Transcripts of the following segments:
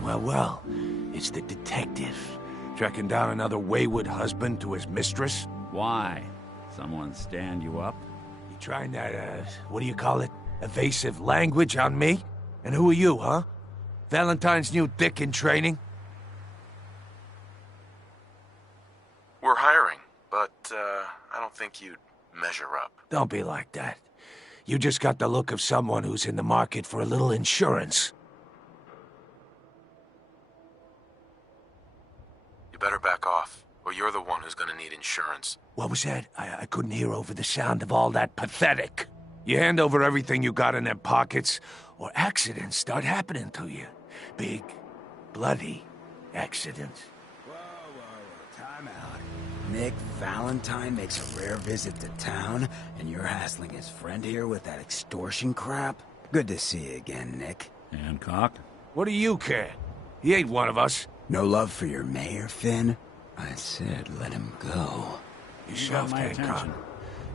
Well. It's the detective. Tracking down another wayward husband to his mistress? Why? Someone stand you up? You trying that, what do you call it? Evasive language on me? And who are you, huh? Valentine's new dick in training? We're hiring, but, I don't think you'd measure up. Don't be like that. You just got the look of someone who's in the market for a little insurance. You better back off, or you're the one who's gonna need insurance. What was that? I couldn't hear over the sound of all that pathetic. You hand over everything you got in them pockets, or accidents start happening to you. Big, bloody accidents. Whoa, time out. Nick Valentine makes a rare visit to town, and you're hassling his friend here with that extortion crap? Good to see you again, Nick. Hancock? What do you care? He ain't one of us. No love for your mayor, Finn? I said let him go. You got soft, my Hancock. attention.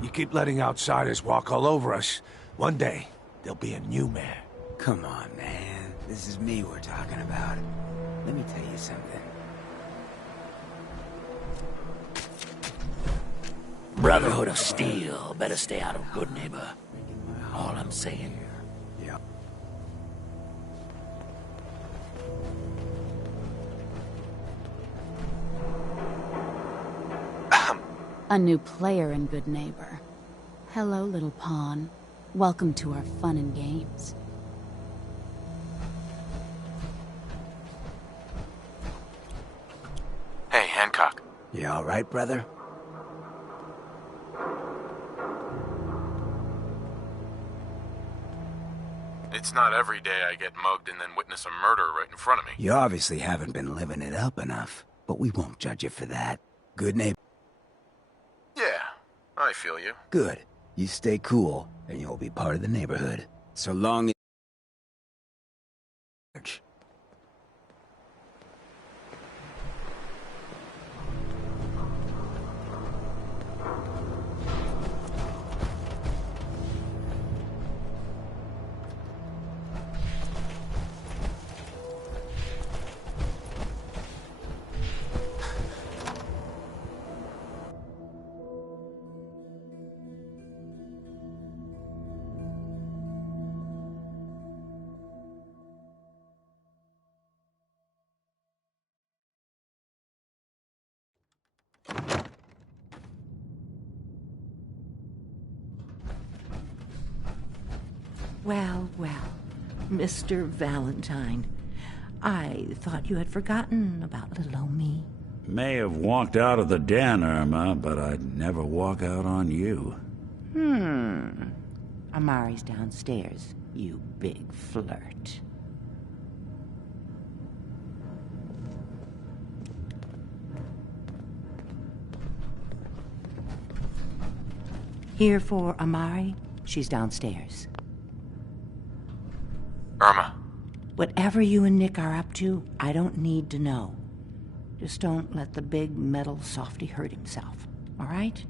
You keep letting outsiders walk all over us. One day, there'll be a new mayor. Come on, man. This is me we're talking about. Let me tell you something. Brotherhood of Steel. Better stay out of Good Neighbor. All I'm saying. Yeah. A new player in Good Neighbor. Hello, little pawn. Welcome to our fun and games. Hey, Hancock. You all right, brother? It's not every day I get mugged and then witness a murder right in front of me. You obviously haven't been living it up enough, but we won't judge you for that. Good neighbor. Yeah, I feel you. Good. You stay cool, and you'll be part of the neighborhood. So long as... Well, Mr. Valentine. I thought you had forgotten about little old me. May have walked out of the den, Irma, but I'd never walk out on you. Amari's downstairs, you big flirt. Here for Amari? She's downstairs. Irma. Whatever you and Nick are up to, I don't need to know. Just don't let the big metal softy hurt himself, all right?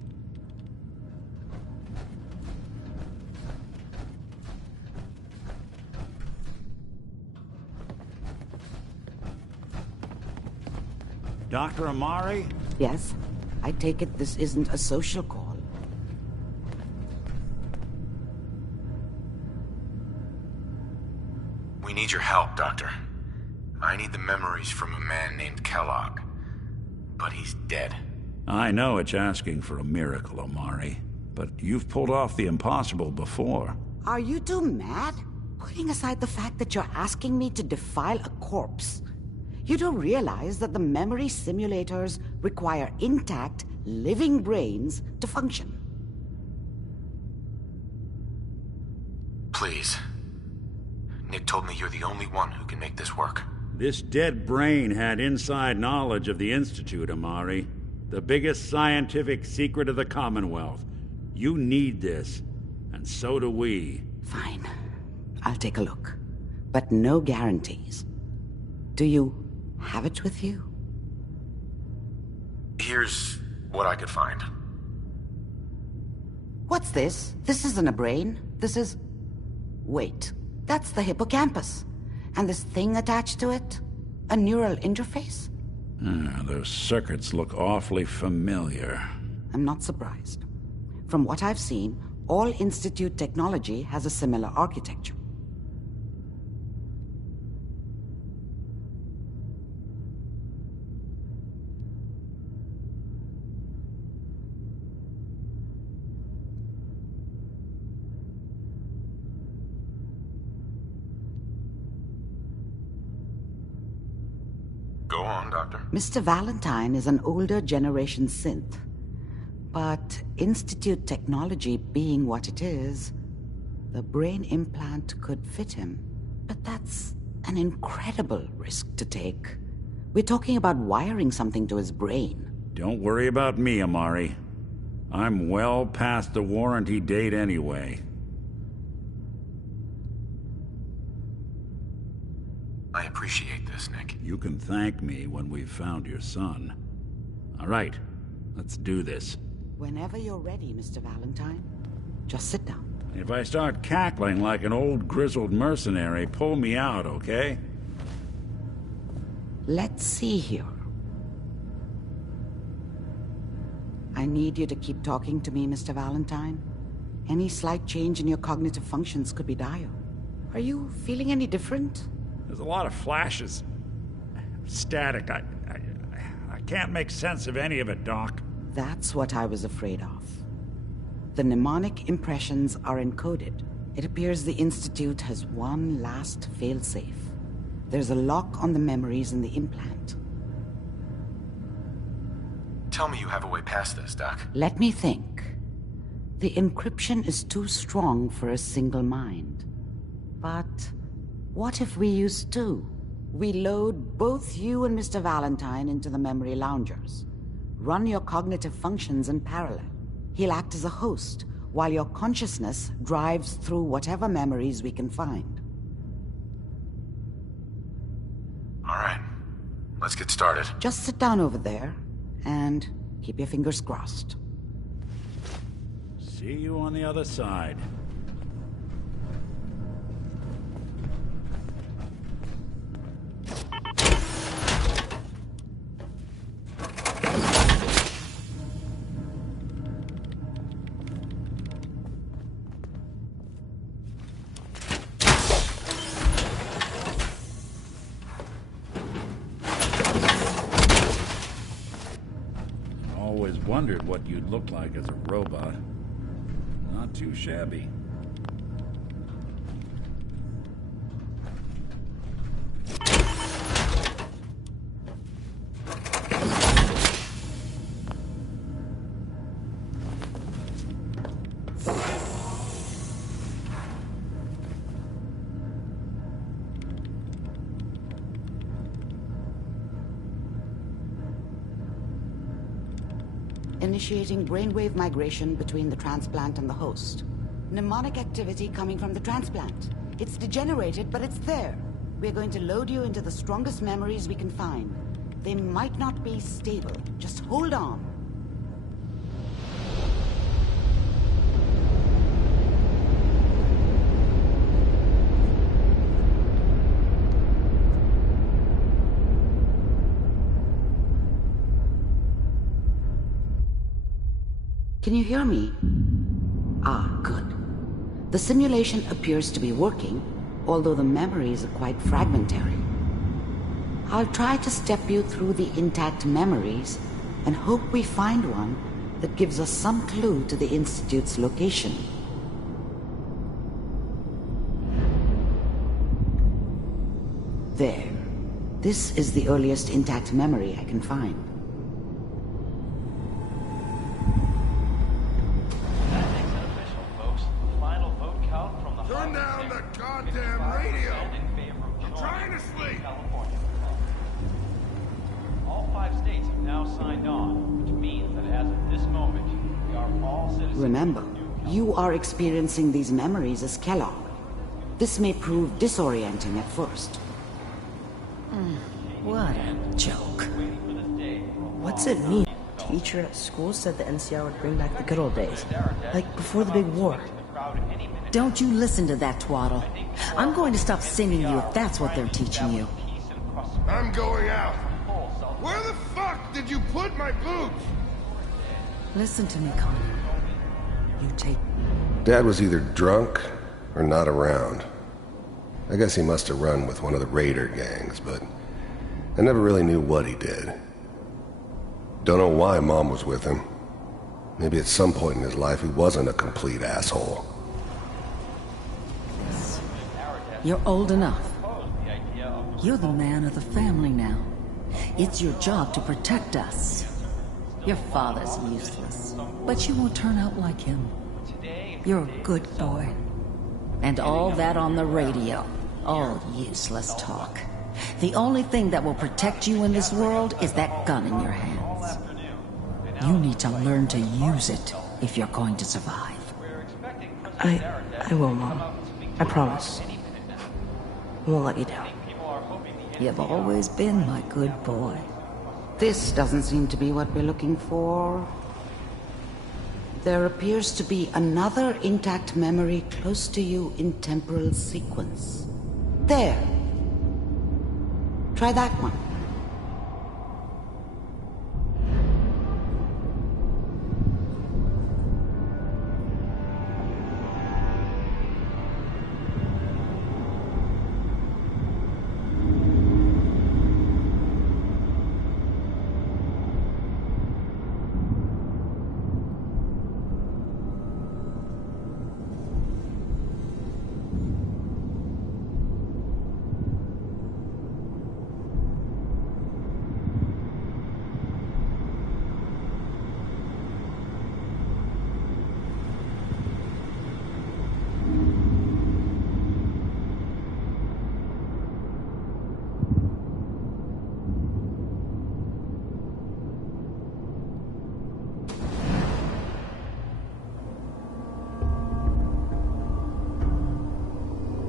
Dr. Amari? Yes, I take it this isn't a social call. We need your help, Doctor. I need the memories from a man named Kellogg. But he's dead. I know it's asking for a miracle, Amari, but you've pulled off the impossible before. Are you two mad? Putting aside the fact that you're asking me to defile a corpse, you do realize that the memory simulators require intact, living brains to function. Please. Nick told me you're the only one who can make this work. This dead brain had inside knowledge of the Institute, Amari. The biggest scientific secret of the Commonwealth. You need this, and so do we. Fine. I'll take a look. But no guarantees. Do you have it with you? Here's what I could find. What's this? This isn't a brain. This is... Wait. That's the hippocampus. And this thing attached to it? A neural interface? Those circuits look awfully familiar. I'm not surprised. From what I've seen, all Institute technology has a similar architecture. Go on, Doctor. Mr. Valentine is an older generation synth. But Institute technology being what it is, the brain implant could fit him. But that's an incredible risk to take. We're talking about wiring something to his brain. Don't worry about me, Amari. I'm well past the warranty date anyway. I appreciate this, Nick. You can thank me when we've found your son. All right, let's do this. Whenever you're ready, Mr. Valentine. Just sit down. If I start cackling like an old grizzled mercenary, pull me out, okay? Let's see here. I need you to keep talking to me, Mr. Valentine. Any slight change in your cognitive functions could be dire. Are you feeling any different? There's a lot of flashes. Static. I can't make sense of any of it, Doc. That's what I was afraid of. The mnemonic impressions are encoded. It appears the Institute has one last failsafe. There's a lock on the memories in the implant. Tell me you have a way past this, Doc. Let me think. The encryption is too strong for a single mind. But what if we use two? We load both you and Mr. Valentine into the memory loungers. Run your cognitive functions in parallel. He'll act as a host, while your consciousness drives through whatever memories we can find. All right, let's get started. Just sit down over there, and keep your fingers crossed. See you on the other side. Wondered what you'd look like as a robot. Not too shabby. Initiating brainwave migration between the transplant and the host. Mnemonic activity coming from the transplant. It's degenerated, but it's there. We're going to load you into the strongest memories we can find. They might not be stable. Just hold on. Can you hear me? Ah, good. The simulation appears to be working, although the memories are quite fragmentary. I'll try to step you through the intact memories and hope we find one that gives us some clue to the Institute's location. There. This is the earliest intact memory I can find. Turn down the goddamn radio! I'm trying to sleep! All 5 states have now signed on, which means that as of this moment, we are all citizens. Remember, you are experiencing these memories as Kellogg. This may prove disorienting at first. What a joke. What's it mean? Teacher at school said the NCR would bring back the good old days, like before the big war. Don't you listen to that twaddle. I'm going to stop singing you if that's what they're teaching you. I'm going out. Where the fuck did you put my boots? Listen to me, Connor. You take... Dad was either drunk or not around. I guess he must have run with one of the raider gangs, but I never really knew what he did. Don't know why Mom was with him. Maybe at some point in his life he wasn't a complete asshole. You're old enough. You're the man of the family now. It's your job to protect us. Your father's useless, but you won't turn out like him. You're a good boy. And all that on the radio, all useless talk. The only thing that will protect you in this world is that gun in your hands. You need to learn to use it if you're going to survive. I will, Mom. I promise. I won't let you down. You've always been my good boy. This doesn't seem to be what we're looking for. There appears to be another intact memory close to you in temporal sequence. There. Try that one.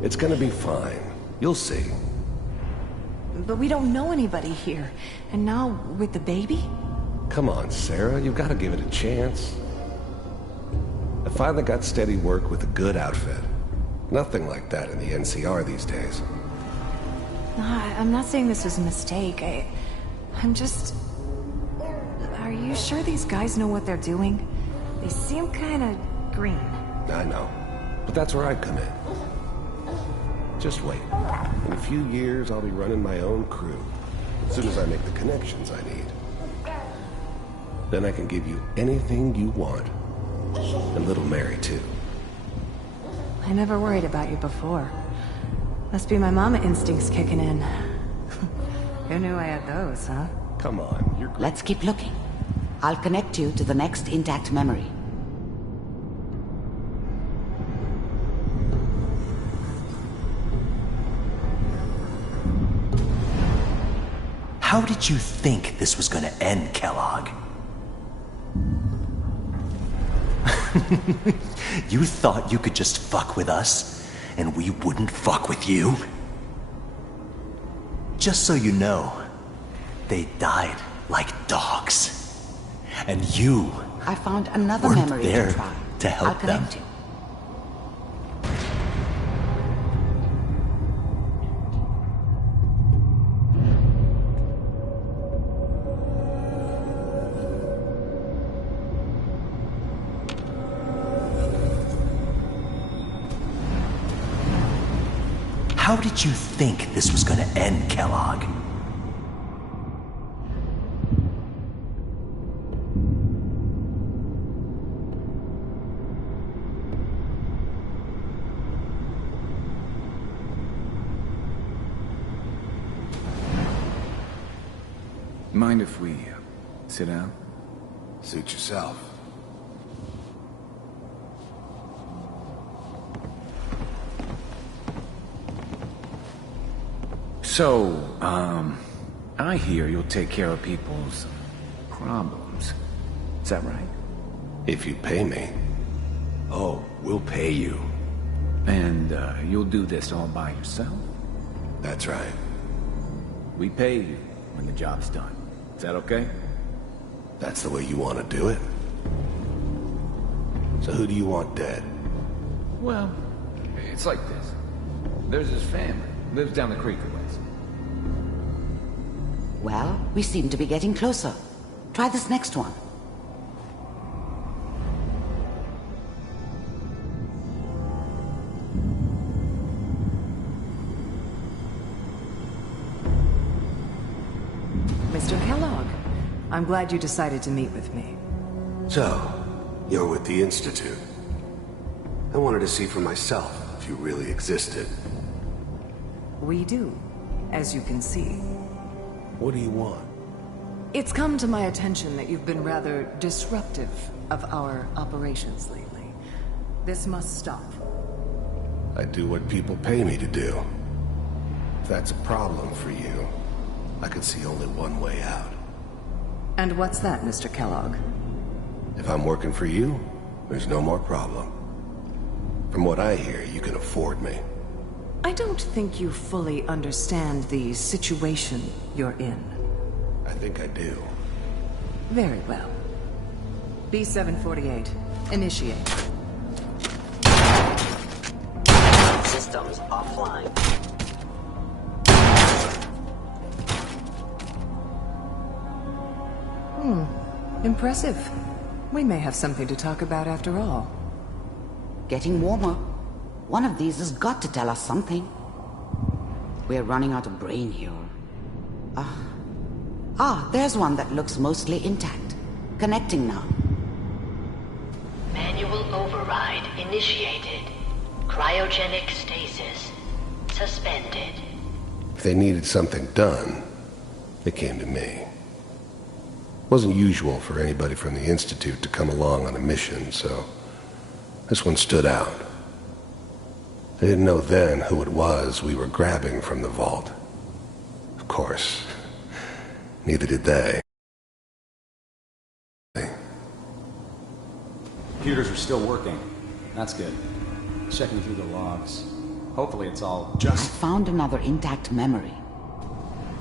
It's gonna be fine. You'll see. But we don't know anybody here. And now, with the baby? Come on, Sarah. You've got to give it a chance. I finally got steady work with a good outfit. Nothing like that in the NCR these days. No, I'm not saying this was a mistake. I'm just... Are you sure these guys know what they're doing? They seem kind of green. I know. But that's where I come in. Just wait. In a few years, I'll be running my own crew. As soon as I make the connections I need. Then I can give you anything you want. And little Mary, too. I never worried about you before. Must be my mama instincts kicking in. Who knew I had those, huh? Come on, you're... Let's keep looking. I'll connect you to the next intact memory. How did you think this was gonna end, Kellogg? You thought you could just fuck with us, and we wouldn't fuck with you? Just so you know, they died like dogs. And you I found another weren't memory there to try. to help I'll connect them. you. How did you think this was gonna end, Kellogg? Mind if we sit down? Suit yourself. So, I hear you'll take care of people's problems. Is that right? If you pay me. Oh, we'll pay you. And, you'll do this all by yourself? That's right. We pay you when the job's done. Is that okay? That's the way you want to do it? So who do you want dead? Well, it's like this. There's his family. Lives down the creek a ways. Well, we seem to be getting closer. Try this next one. Mr. Kellogg, I'm glad you decided to meet with me. So, you're with the Institute. I wanted to see for myself if you really existed. We do, as you can see. What do you want? It's come to my attention that you've been rather disruptive of our operations lately. This must stop. I do what people pay me to do. If that's a problem for you, I can see only one way out. And what's that, Mr. Kellogg? If I'm working for you, there's no more problem. From what I hear, you can afford me. I don't think you fully understand the situation you're in. I think I do. Very well. B-748, initiate. Systems offline. Impressive. We may have something to talk about after all. Getting warmer. One of these has got to tell us something. We're running out of brain here. There's one that looks mostly intact. Connecting now. Manual override initiated. Cryogenic stasis suspended. If they needed something done, they came to me. It wasn't usual for anybody from the Institute to come along on a mission, so this one stood out. I didn't know then who it was we were grabbing from the vault. Of course, neither did they. Computers are still working. That's good. Checking through the logs. Hopefully it's all I just... found another intact memory.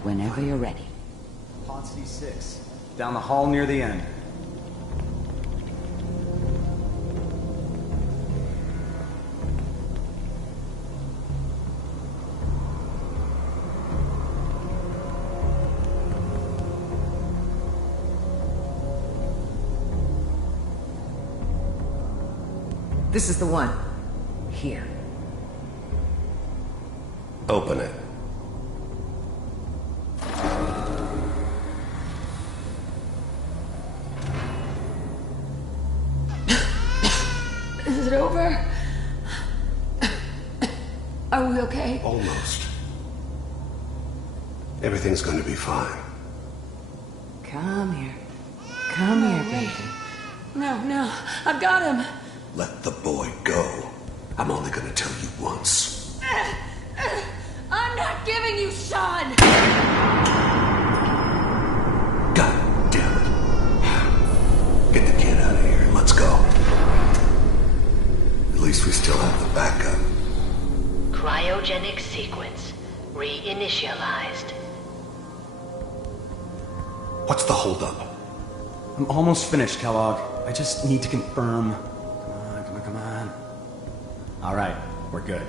Whenever you're ready. Pod C6. Down the hall near the end. This is the one. Here. Open it. Is it over? Are we okay? Almost. Everything's going to be fine. Come here. Come here, baby. No, I've got him. Let the boy go. I'm only going to tell you once. I'm not giving you Sean! God damn it. Get the kid out of here and let's go. At least we still have the backup. Cryogenic sequence reinitialized. What's the holdup? I'm almost finished, Kellogg. I just need to confirm. Come on. All right, we're good.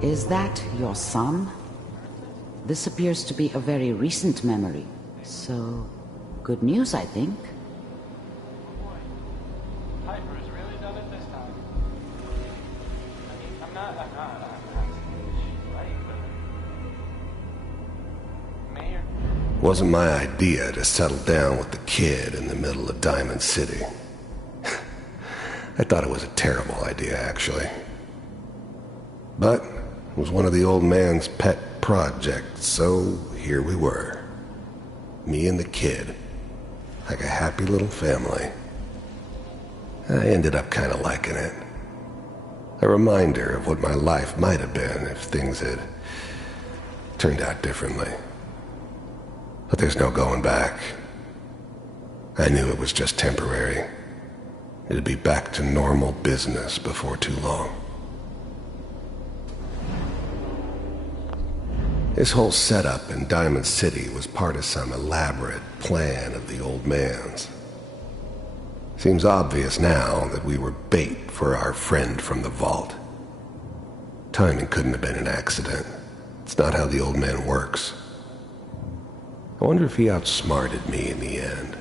Is that your son? This appears to be a very recent memory. So, good news, I think. Piper's really done it this time. I mean, I'm not, right? Mayor? Wasn't my idea to settle down with the kid in the middle of Diamond City. I thought it was a terrible idea, actually. But it was one of the old man's pet projects, so here we were. Me and the kid. Like a happy little family. I ended up kind of liking it. A reminder of what my life might have been if things had turned out differently. But there's no going back. I knew it was just temporary. It'd be back to normal business before too long. This whole setup in Diamond City was part of some elaborate plan of the old man's. Seems obvious now that we were bait for our friend from the vault. Timing couldn't have been an accident. It's not how the old man works. I wonder if he outsmarted me in the end.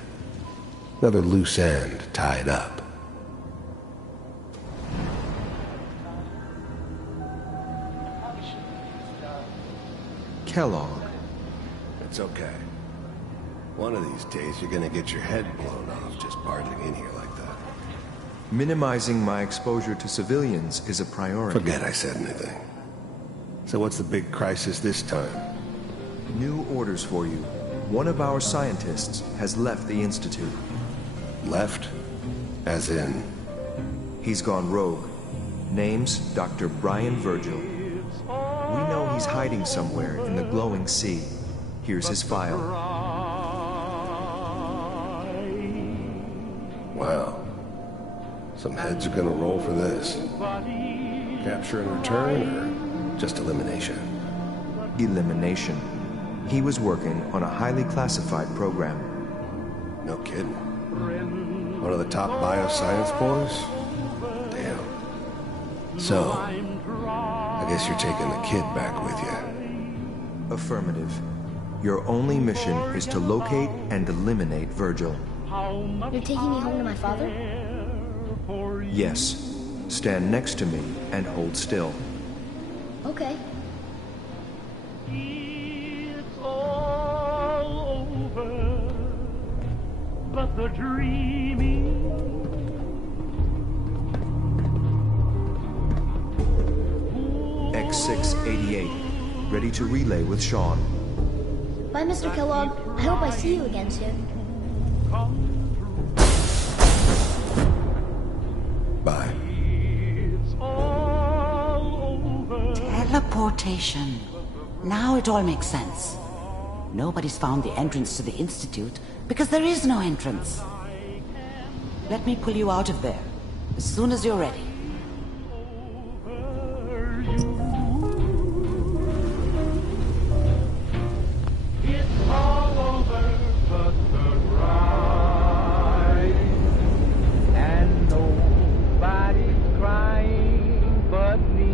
Another loose end tied up. Kellogg. It's okay. One of these days you're gonna get your head blown off just barging in here like that. Minimizing my exposure to civilians is a priority. Forget I said anything. So what's the big crisis this time? New orders for you. One of our scientists has left the Institute. Left? As in? He's gone rogue. Name's Dr. Brian Virgil. We know he's hiding somewhere in the glowing sea. Here's his file. Wow. Some heads are gonna roll for this. Capture and return, or just elimination? Elimination. He was working on a highly classified program. No kidding. One of the top bioscience boys? Damn. So, I guess you're taking the kid back with you. Affirmative. Your only mission is to locate and eliminate Virgil. You're taking me home to my father? Yes. Stand next to me and hold still. Okay. But the dreaming X688, ready to relay with Sean. Bye, Mr. Kellogg. I hope I see you again soon. Bye. Teleportation. Now it all makes sense. Nobody's found the entrance to the Institute because there is no entrance. Let me pull you out of there as soon as you're ready. it's all over but the ride. And nobody's crying but me.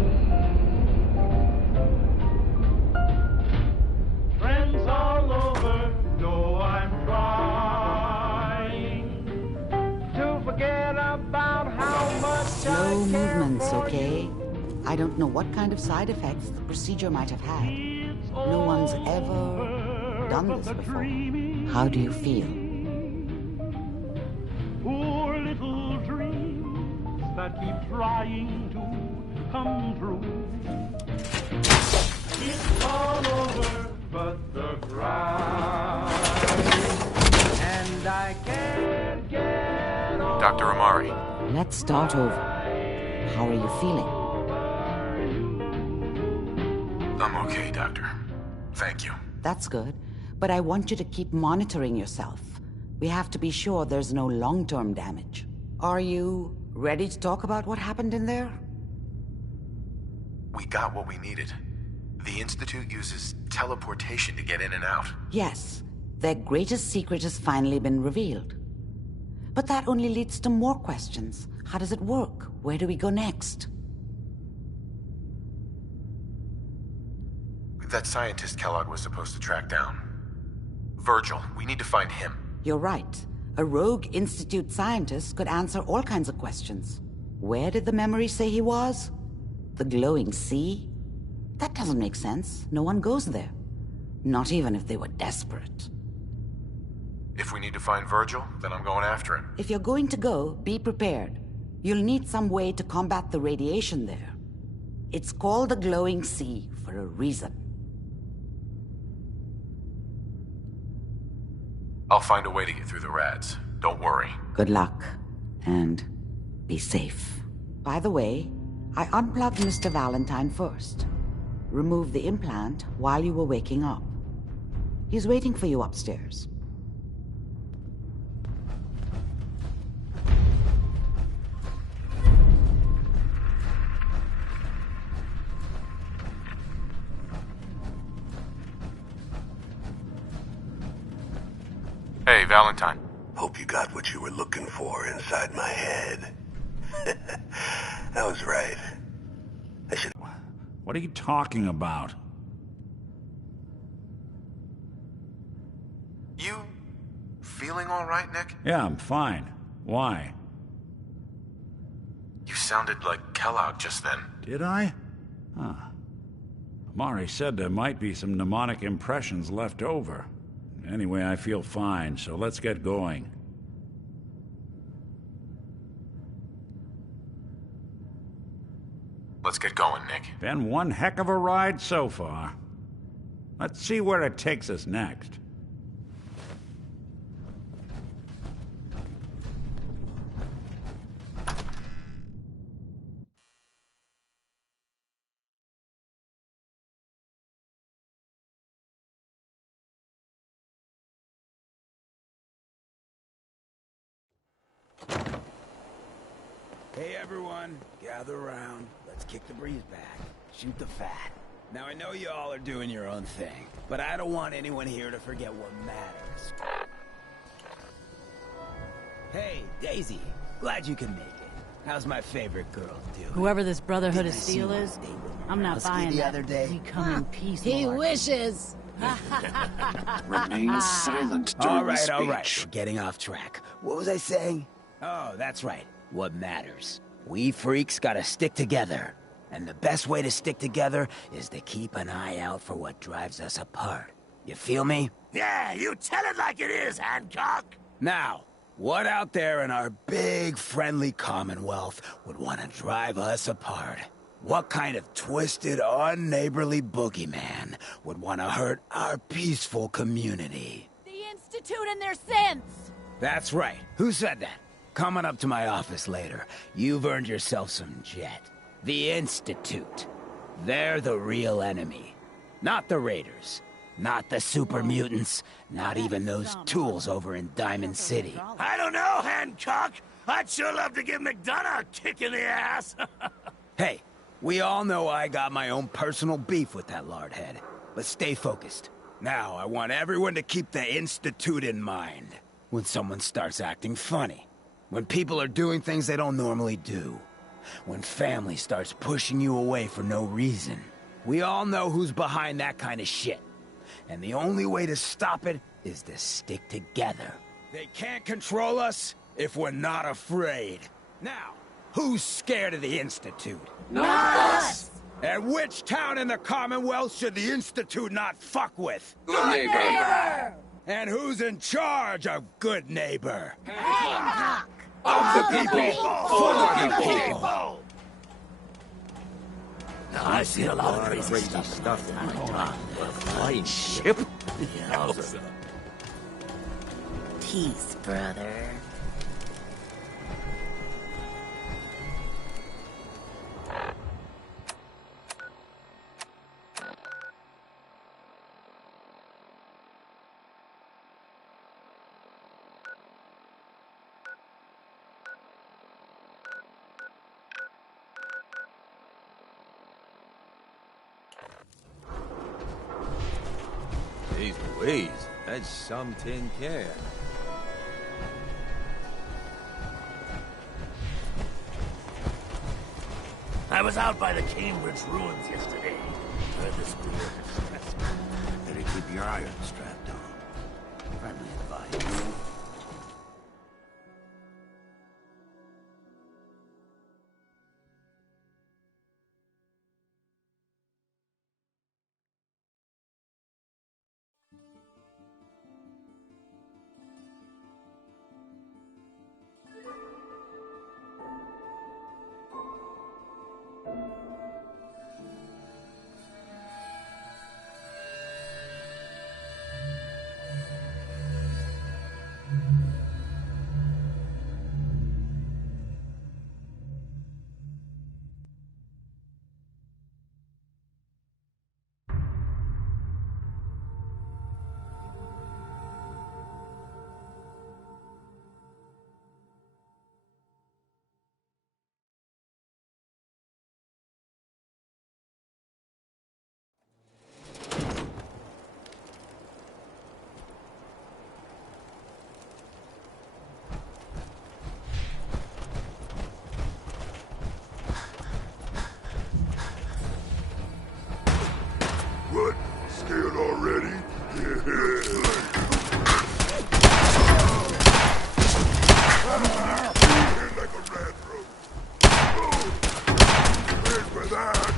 Friends all over know I'm trying to forget about how much Slow movements, okay? I don't know what kind of side effects the procedure might have had. No one's ever done this before. How do you feel? poor little dreams that keep trying to come true. It's all over but the grind, and I can't get on. Dr. Amari. Let's start over. How are you feeling? I'm okay, Doctor. Thank you. That's good, but I want you to keep monitoring yourself. We have to be sure there's no long-term damage. Are you ready to talk about what happened in there? We got what we needed. The Institute uses teleportation to get in and out. Yes, their greatest secret has finally been revealed. But that only leads to more questions. How does it work? Where do we go next? That scientist Kellogg was supposed to track down. Virgil, we need to find him. You're right. A rogue Institute scientist could answer all kinds of questions. Where did the memory say he was? The glowing sea? That doesn't make sense. No one goes there. Not even if they were desperate. If we need to find Virgil, then I'm going after him. If you're going to go, be prepared. You'll need some way to combat the radiation there. It's called the glowing sea for a reason. I'll find a way to get through the rads. Don't worry. Good luck. And be safe. By the way, I unplugged Mr. Valentine first. Removed the implant while you were waking up. He's waiting for you upstairs. Hey, Valentine. Hope you got what you were looking for inside my head. I was right. I should... What are you talking about? You feeling all right, Nick? Yeah, I'm fine. Why? You sounded like Kellogg just then. Did I? Huh. Amari said there might be some mnemonic impressions left over. Anyway, I feel fine, so let's get going. Let's get going, Nick. Been one heck of a ride so far. Let's see where it takes us next. Hey everyone, gather around. Let's kick the breeze back. Shoot the fat. Now I know you all are doing your own thing, but I don't want anyone here to forget what matters. Hey, Daisy. Glad you can make it. How's my favorite girl doing? Whoever this Brotherhood of Steel is, I'm not buying the that. other day? We come in peace. He Lord. wishes. Remain silent during All right, the all right. speech. We're getting off track. What was I saying? Oh, that's right. What matters. We freaks gotta stick together. And the best way to stick together is to keep an eye out for what drives us apart. You feel me? Yeah, you tell it like it is, Hancock. Now, what out there in our big, friendly Commonwealth would want to drive us apart? What kind of twisted, unneighborly boogeyman would want to hurt our peaceful community? The Institute and their sins. That's right. Who said that? Coming up to my office later. You've earned yourself some jet. The Institute. They're the real enemy. Not the Raiders. Not the super mutants. Not even those tools over in Diamond City. I don't know, Hancock. I'd sure love to give McDonough a kick in the ass. Hey, we all know I got my own personal beef with that lardhead. But stay focused. Now, I want everyone to keep the Institute in mind. When someone starts acting funny. When people are doing things they don't normally do. When family starts pushing you away for no reason. We all know who's behind that kind of shit. And the only way to stop it is to stick together. They can't control us if we're not afraid. Now, who's scared of the Institute? Not us. And which town in the Commonwealth should the Institute not fuck with? Good neighbor. And who's in charge of Good Neighbor? Hancock. Of the people, for the people. Now, I've seen a lot of crazy stuff in my time. But a flying ship? Yowza. Peace, brother. Jeez Louise, that's some tin can. I was out by the Cambridge ruins yesterday. Heard this weird distress. Better keep your iron strapped on. Friendly advice. scared already? Like a rat throat. Where's for that?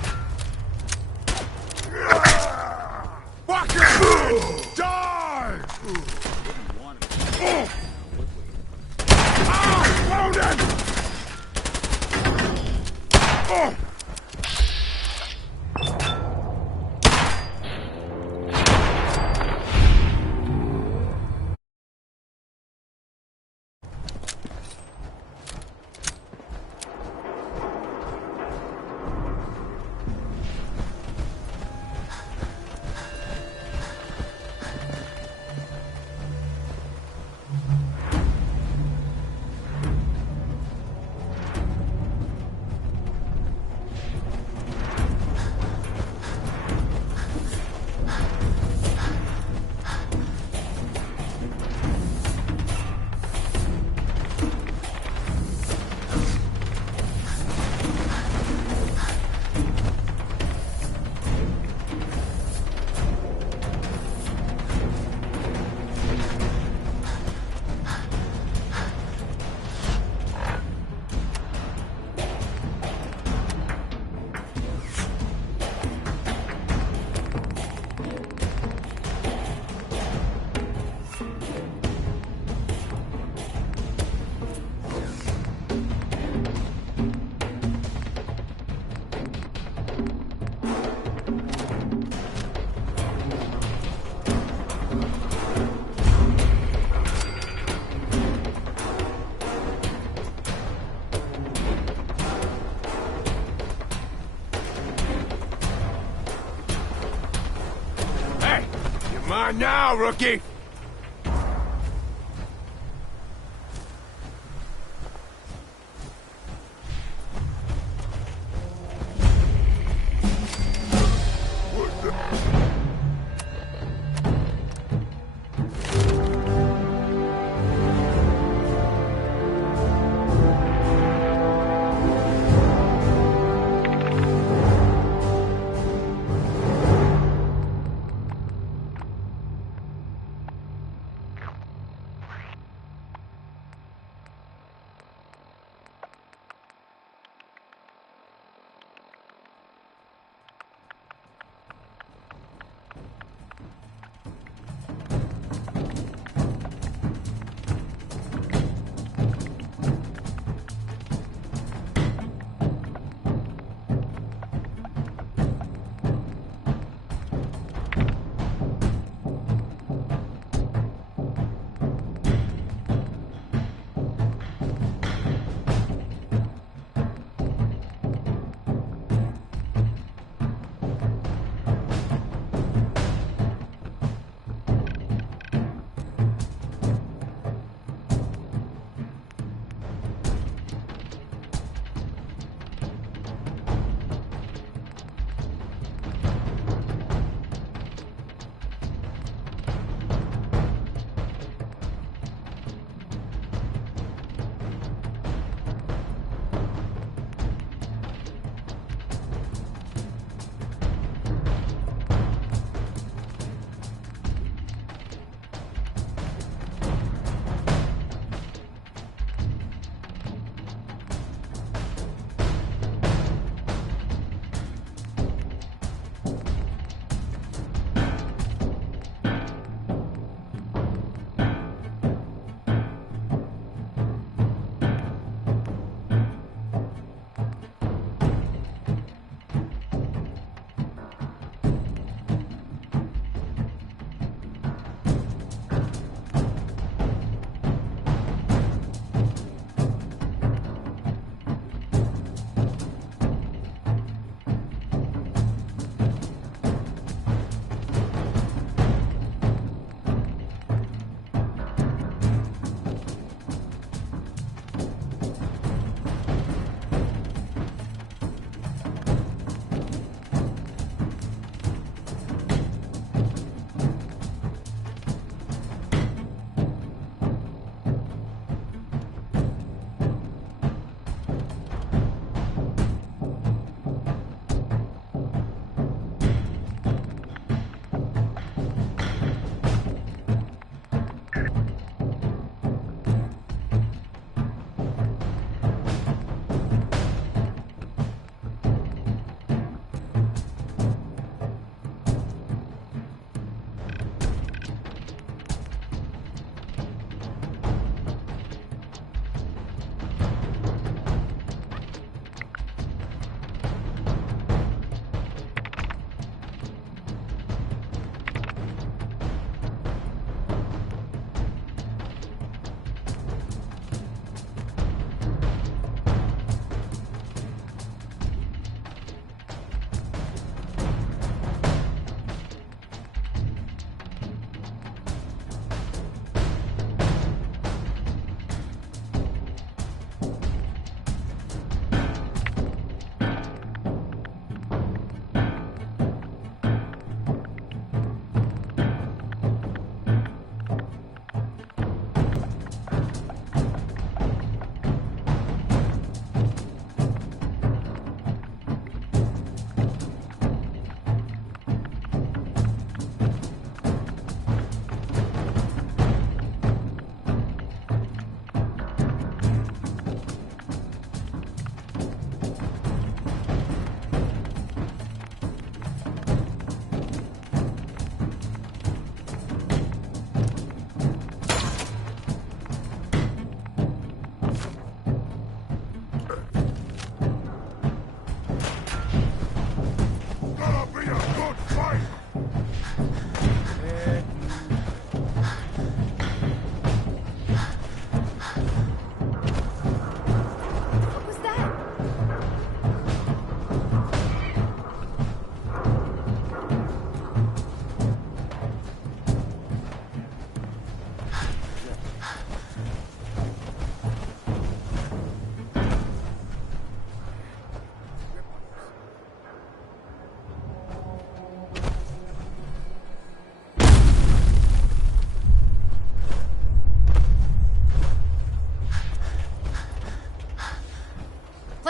Fuck it! Die! Loaded! Come on now, rookie!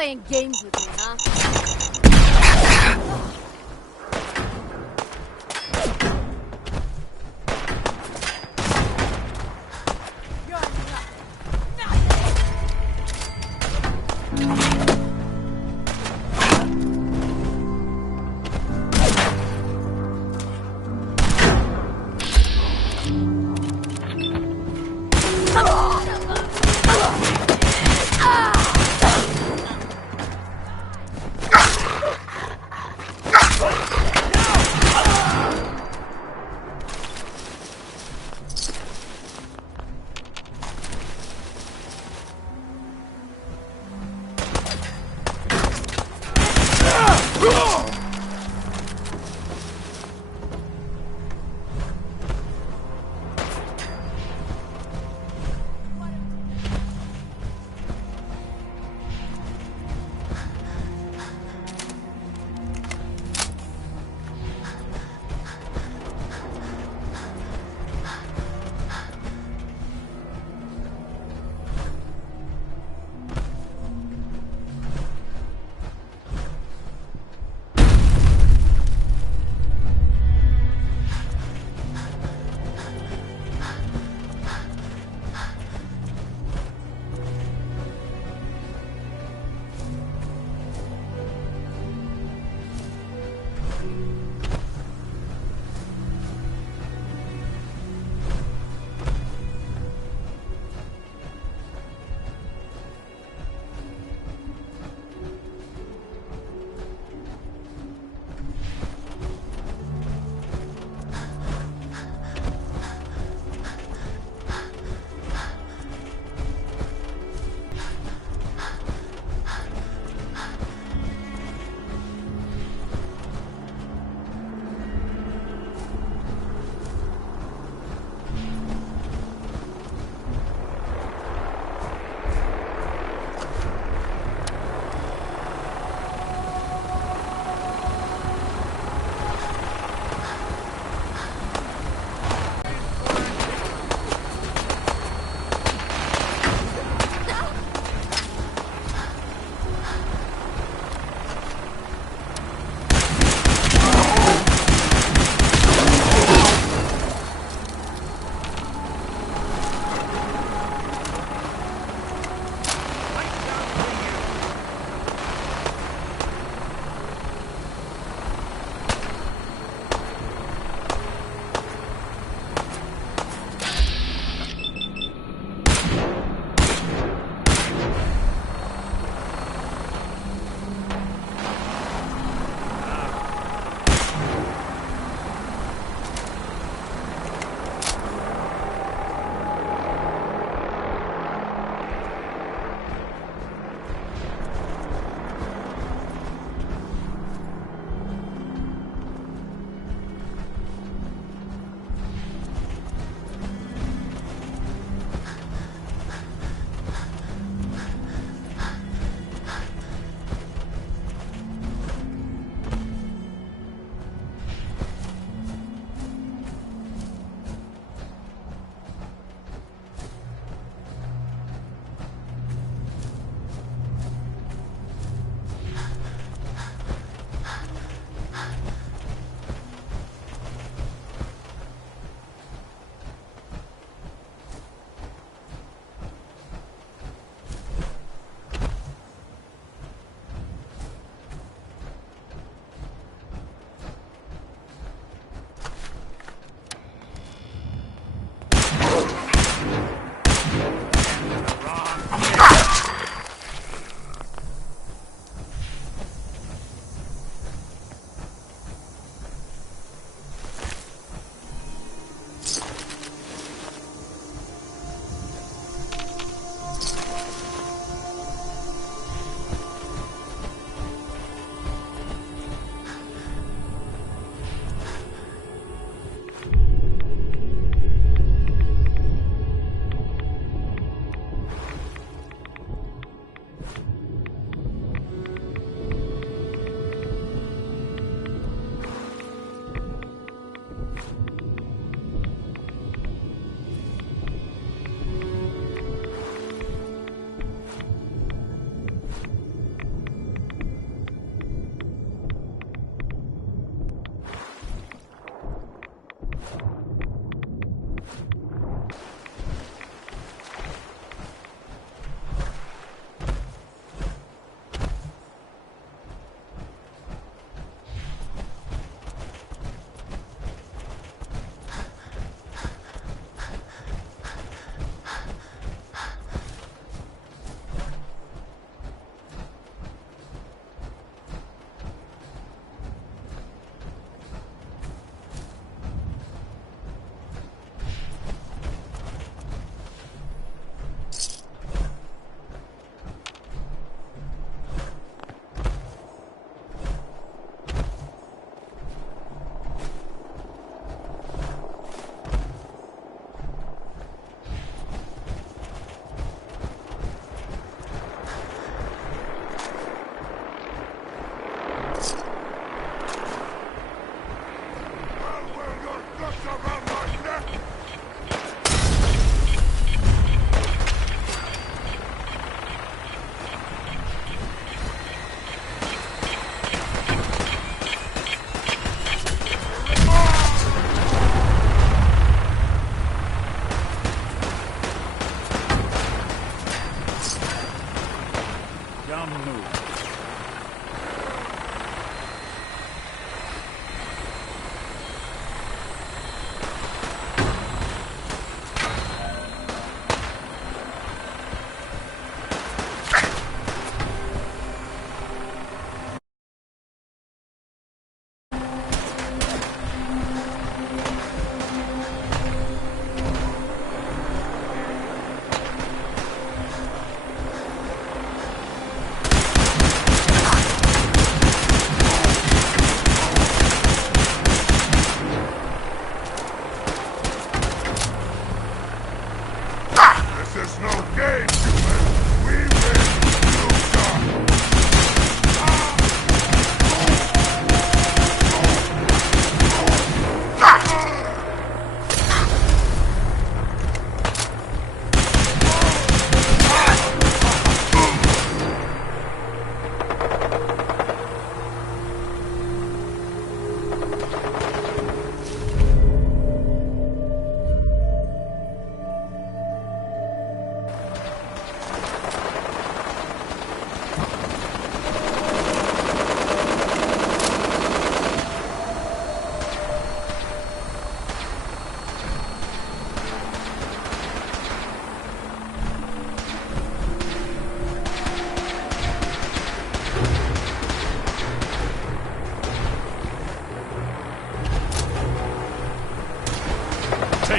playing games with me, huh?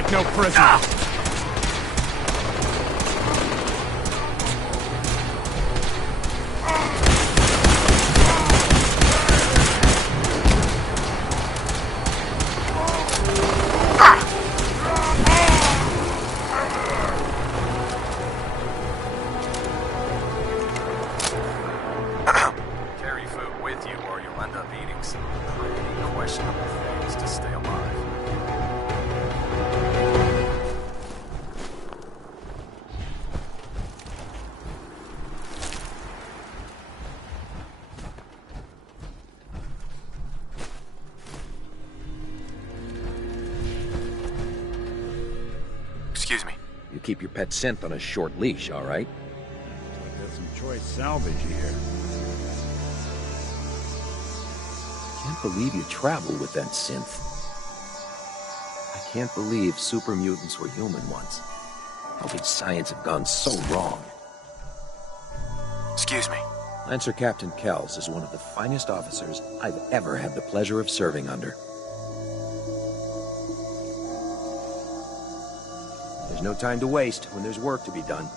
take no prisoners. Carry food with you or you'll end up eating some pretty questionable things to stay alive. Excuse me. You keep your pet synth on a short leash, all right? There's some choice salvage here. Can't believe you traveled with that synth. I can't believe super mutants were human once. How could science have gone so wrong? Excuse me. Lancer Captain Kells is one of the finest officers I've ever had the pleasure of serving under. There's no time to waste when there's work to be done.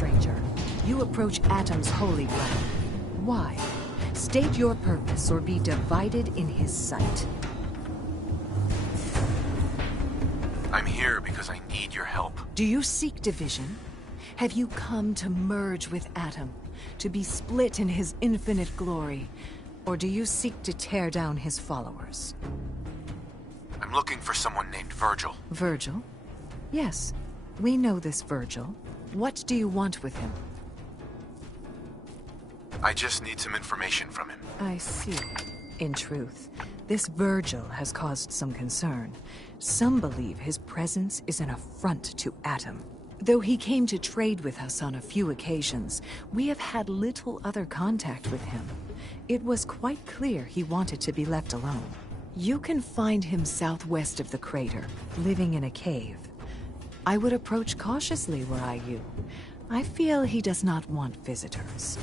stranger. You approach Atom's holy ground. Why? State your purpose or be divided in his sight. I'm here because I need your help. Do you seek division? Have you come to merge with Atom, to be split in his infinite glory? Or do you seek to tear down his followers? I'm looking for someone named Virgil. Virgil? Yes, we know this Virgil. What do you want with him? I just need some information from him. I see. In truth, this Virgil has caused some concern. Some believe his presence is an affront to Atom. Though he came to trade with us on a few occasions, we have had little other contact with him. It was quite clear he wanted to be left alone. You can find him southwest of the crater, living in a cave. I would approach cautiously were I you. I feel he does not want visitors.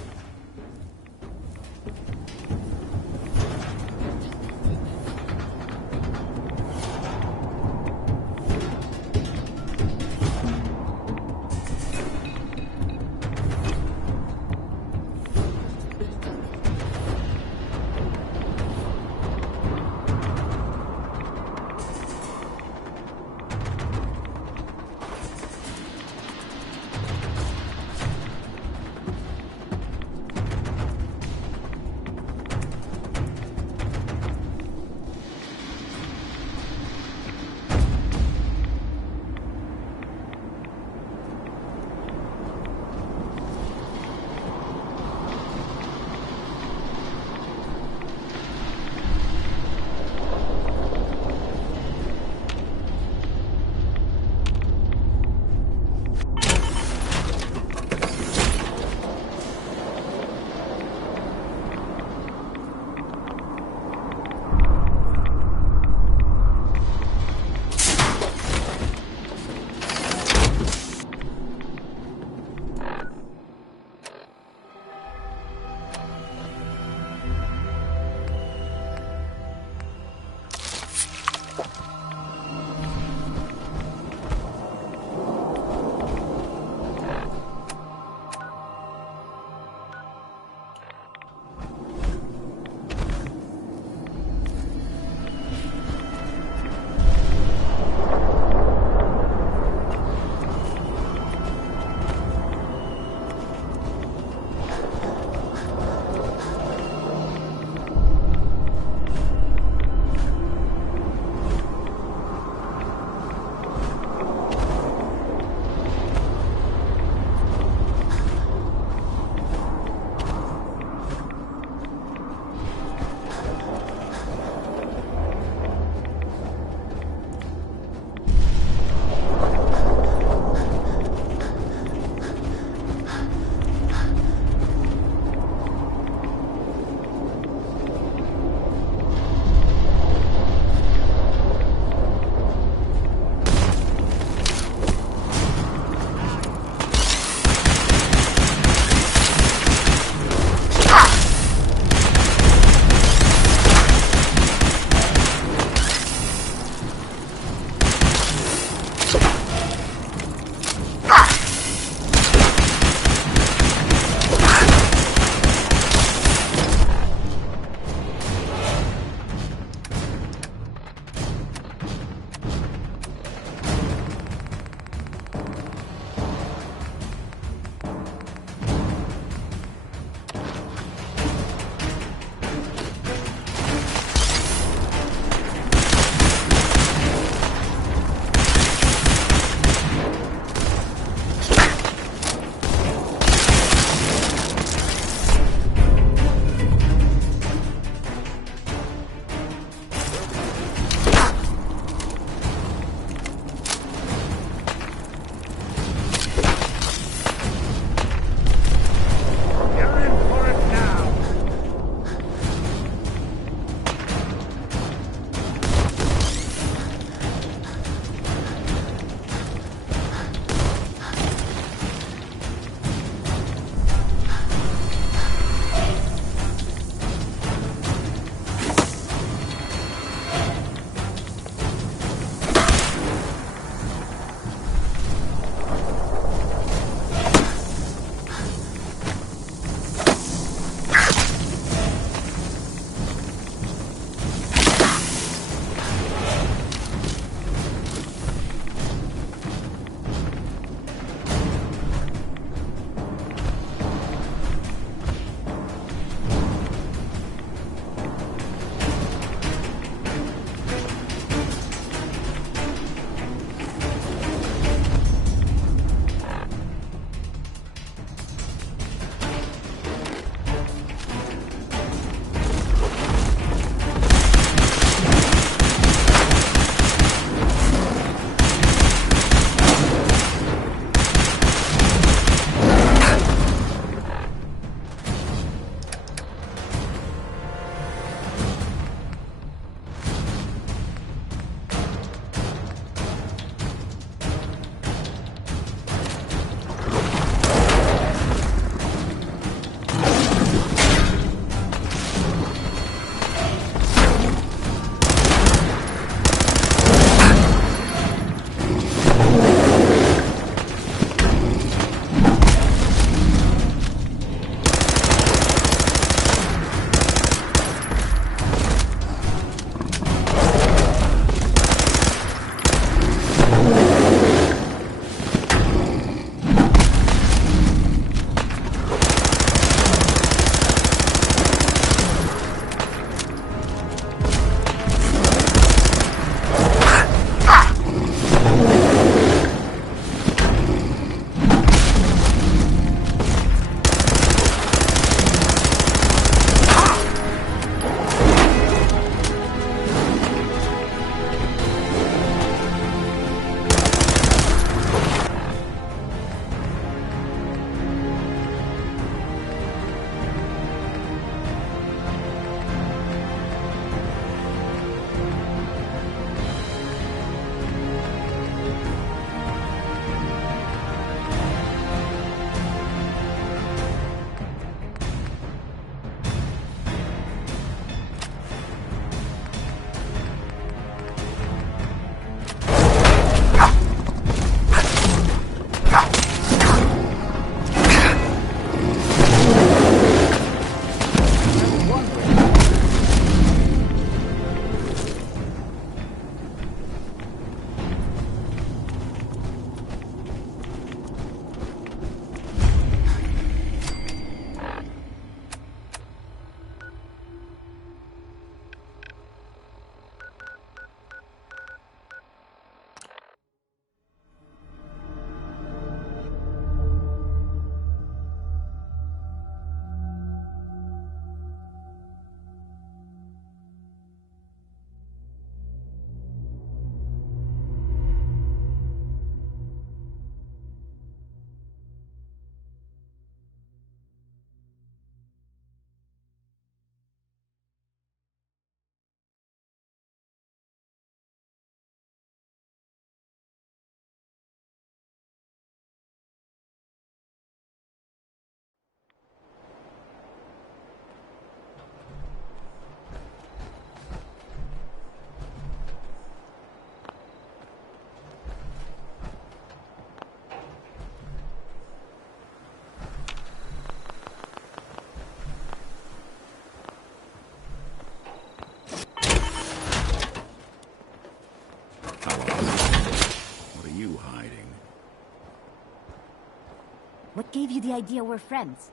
gave you the idea we're friends?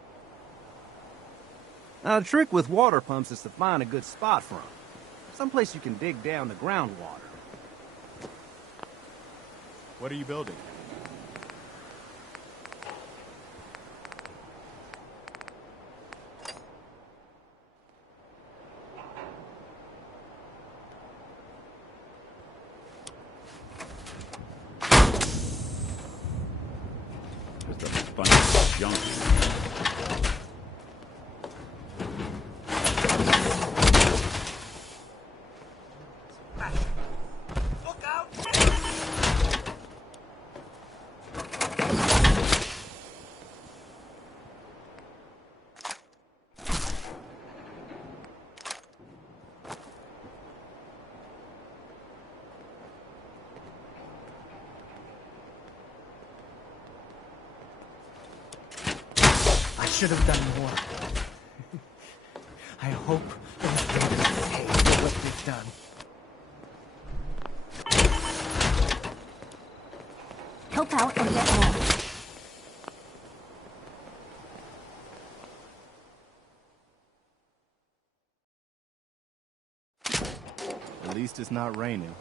Now, the trick with water pumps is to find a good spot for them. Someplace you can dig down the groundwater. What are you building? Just a bunch of junk. I should have done more. I hope those raiders pay for what they've done. Help out and get more. At least it's not raining.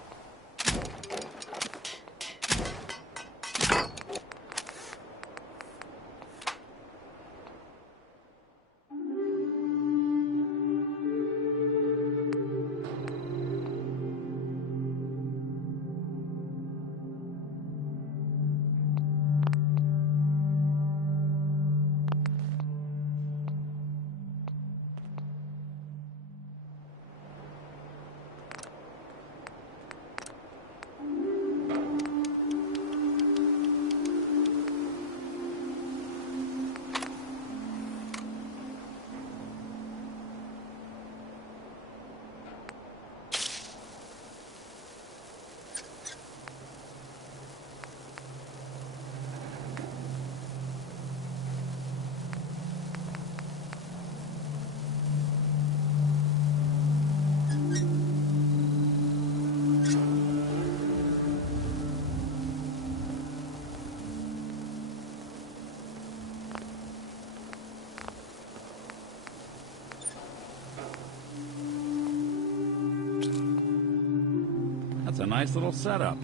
That's a nice little setup.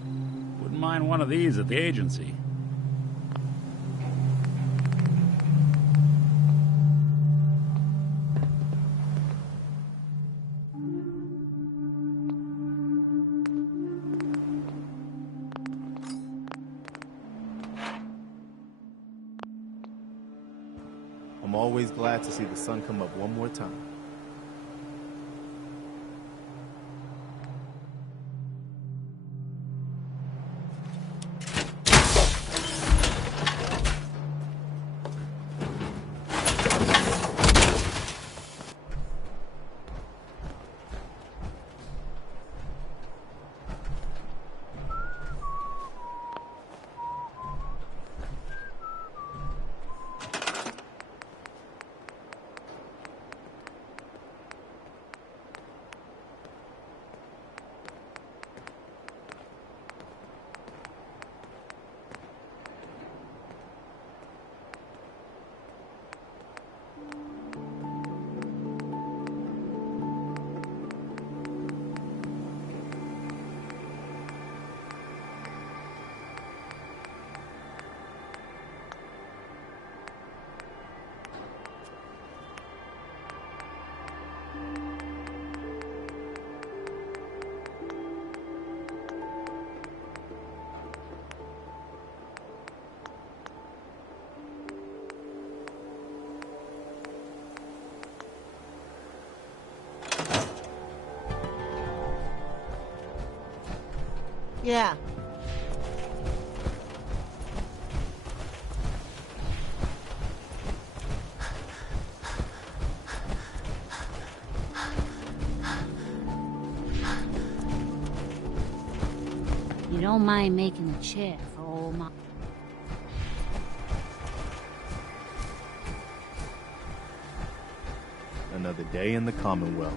Wouldn't mind one of these at the agency. I'm always glad to see the sun come up one more time. Yeah. You don't mind making a chair for old Mom. Another day in the Commonwealth.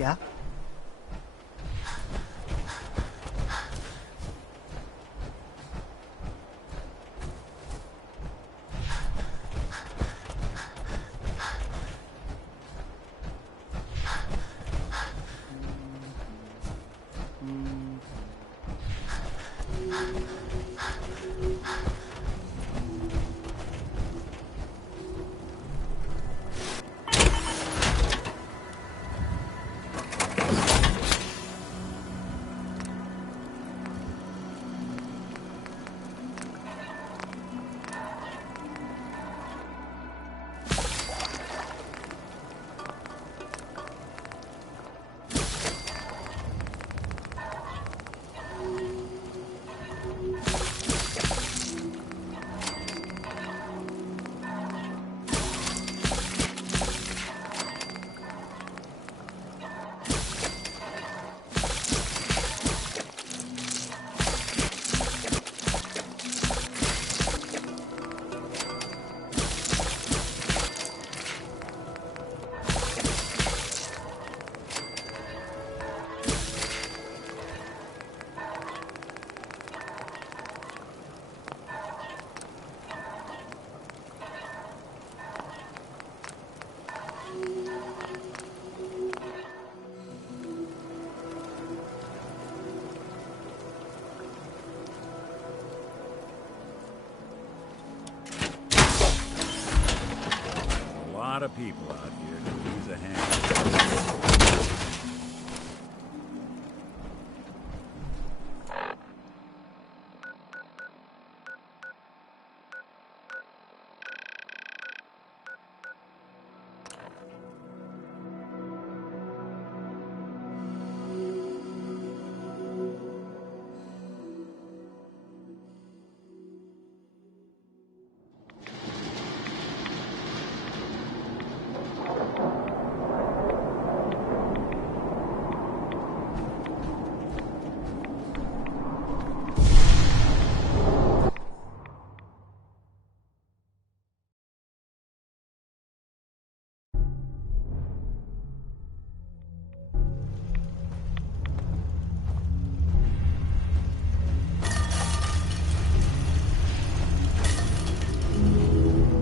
Yeah? A lot of people out here could use a hand.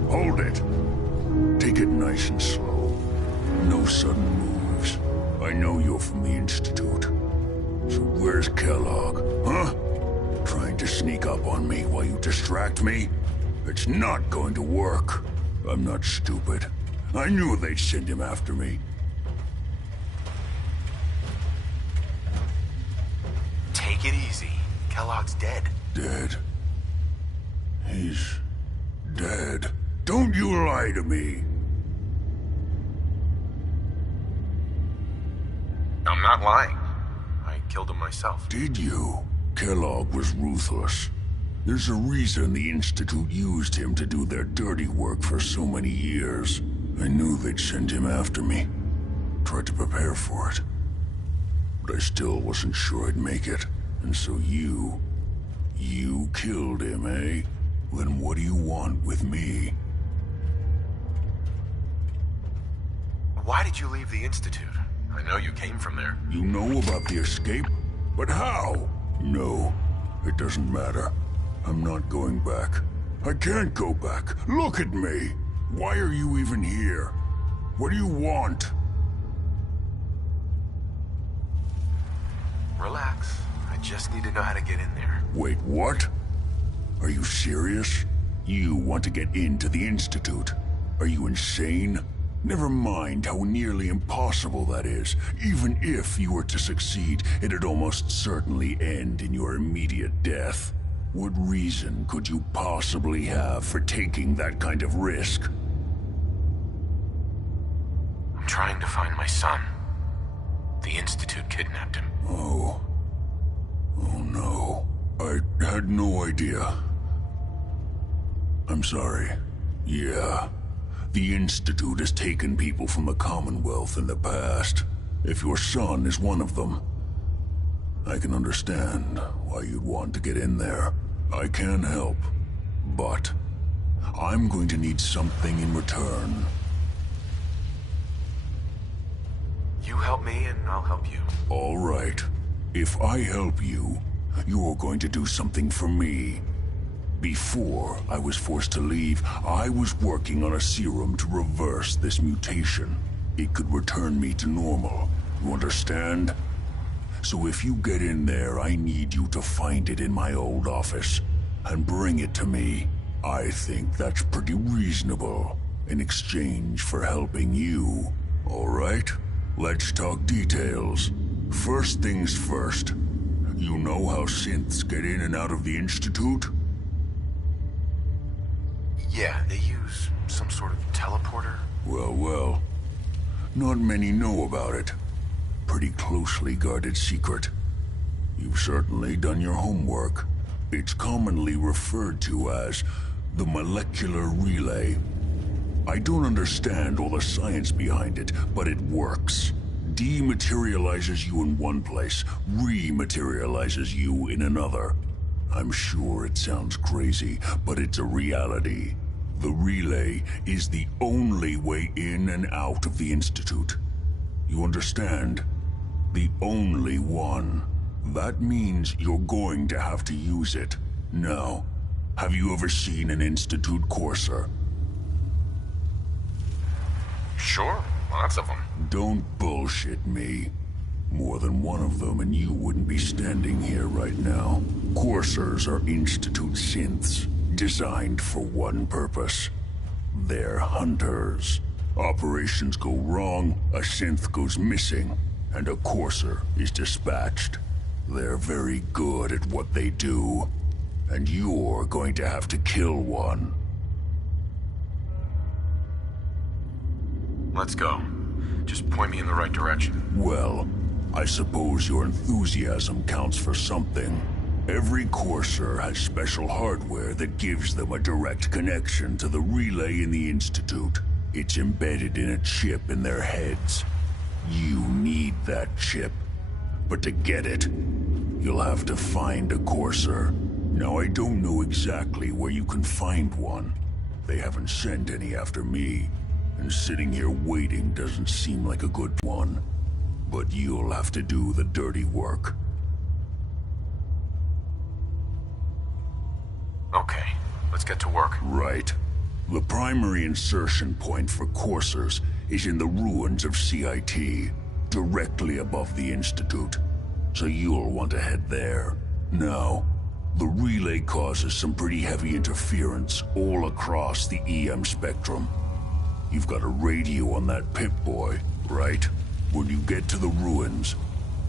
Hold it. Take it nice and slow. No sudden moves. I know you're from the Institute. So where's Kellogg, huh? Trying to sneak up on me while you distract me? It's not going to work. I'm not stupid. I knew they'd send him after me. Take it easy. Kellogg's dead. Dead? He's dead. Don't you lie to me. I'm not lying. I killed him myself. Did you? Kellogg was ruthless. There's a reason the Institute used him to do their dirty work for so many years. I knew they'd send him after me. Tried to prepare for it. But I still wasn't sure I'd make it. And so you killed him, eh? Then what do you want with me? Why did you leave the Institute? I know you came from there. You know about the escape? But how? No, it doesn't matter. I'm not going back. I can't go back. Look at me. Why are you even here? What do you want? Relax. I just need to know how to get in there. Wait, what? Are you serious? You want to get into the Institute? Are you insane? Never mind how nearly impossible that is. Even if you were to succeed, it'd almost certainly end in your immediate death. What reason could you possibly have for taking that kind of risk? I'm trying to find my son. The Institute kidnapped him. Oh. Oh no. I had no idea. I'm sorry. Yeah. The Institute has taken people from the Commonwealth in the past. If your son is one of them, I can understand why you'd want to get in there. I can help, but I'm going to need something in return. You help me and I'll help you. All right. If I help you, you're going to do something for me. Before I was forced to leave, I was working on a serum to reverse this mutation. It could return me to normal. You understand? So if you get in there, I need you to find it in my old office and bring it to me. I think that's pretty reasonable in exchange for helping you. All right? Let's talk details. First things first. You know how synths get in and out of the Institute? Yeah, they use some sort of teleporter. Well. Not many know about it. Pretty closely guarded secret. You've certainly done your homework. It's commonly referred to as the molecular relay. I don't understand all the science behind it, but it works. Dematerializes you in one place, rematerializes you in another. I'm sure it sounds crazy, but it's a reality. The relay is the only way in and out of the Institute. You understand? The only one. That means you're going to have to use it. Now, have you ever seen an Institute courser? Sure, lots of them. Don't bullshit me. More than one of them and you wouldn't be standing here right now. Coursers are Institute synths, designed for one purpose. They're hunters. Operations go wrong, a synth goes missing, and a courser is dispatched. They're very good at what they do, and you're going to have to kill one. Let's go. Just point me in the right direction. Well, I suppose your enthusiasm counts for something. Every courser has special hardware that gives them a direct connection to the relay in the Institute. It's embedded in a chip in their heads. You need that chip. But to get it, you'll have to find a courser. Now, I don't know exactly where you can find one. They haven't sent any after me, and sitting here waiting doesn't seem like a good one. But you'll have to do the dirty work. Okay, let's get to work. Right. The primary insertion point for coursers is in the ruins of CIT, directly above the Institute. So you'll want to head there. Now, the relay causes some pretty heavy interference all across the EM spectrum. You've got a radio on that Pip-Boy, right? When you get to the ruins,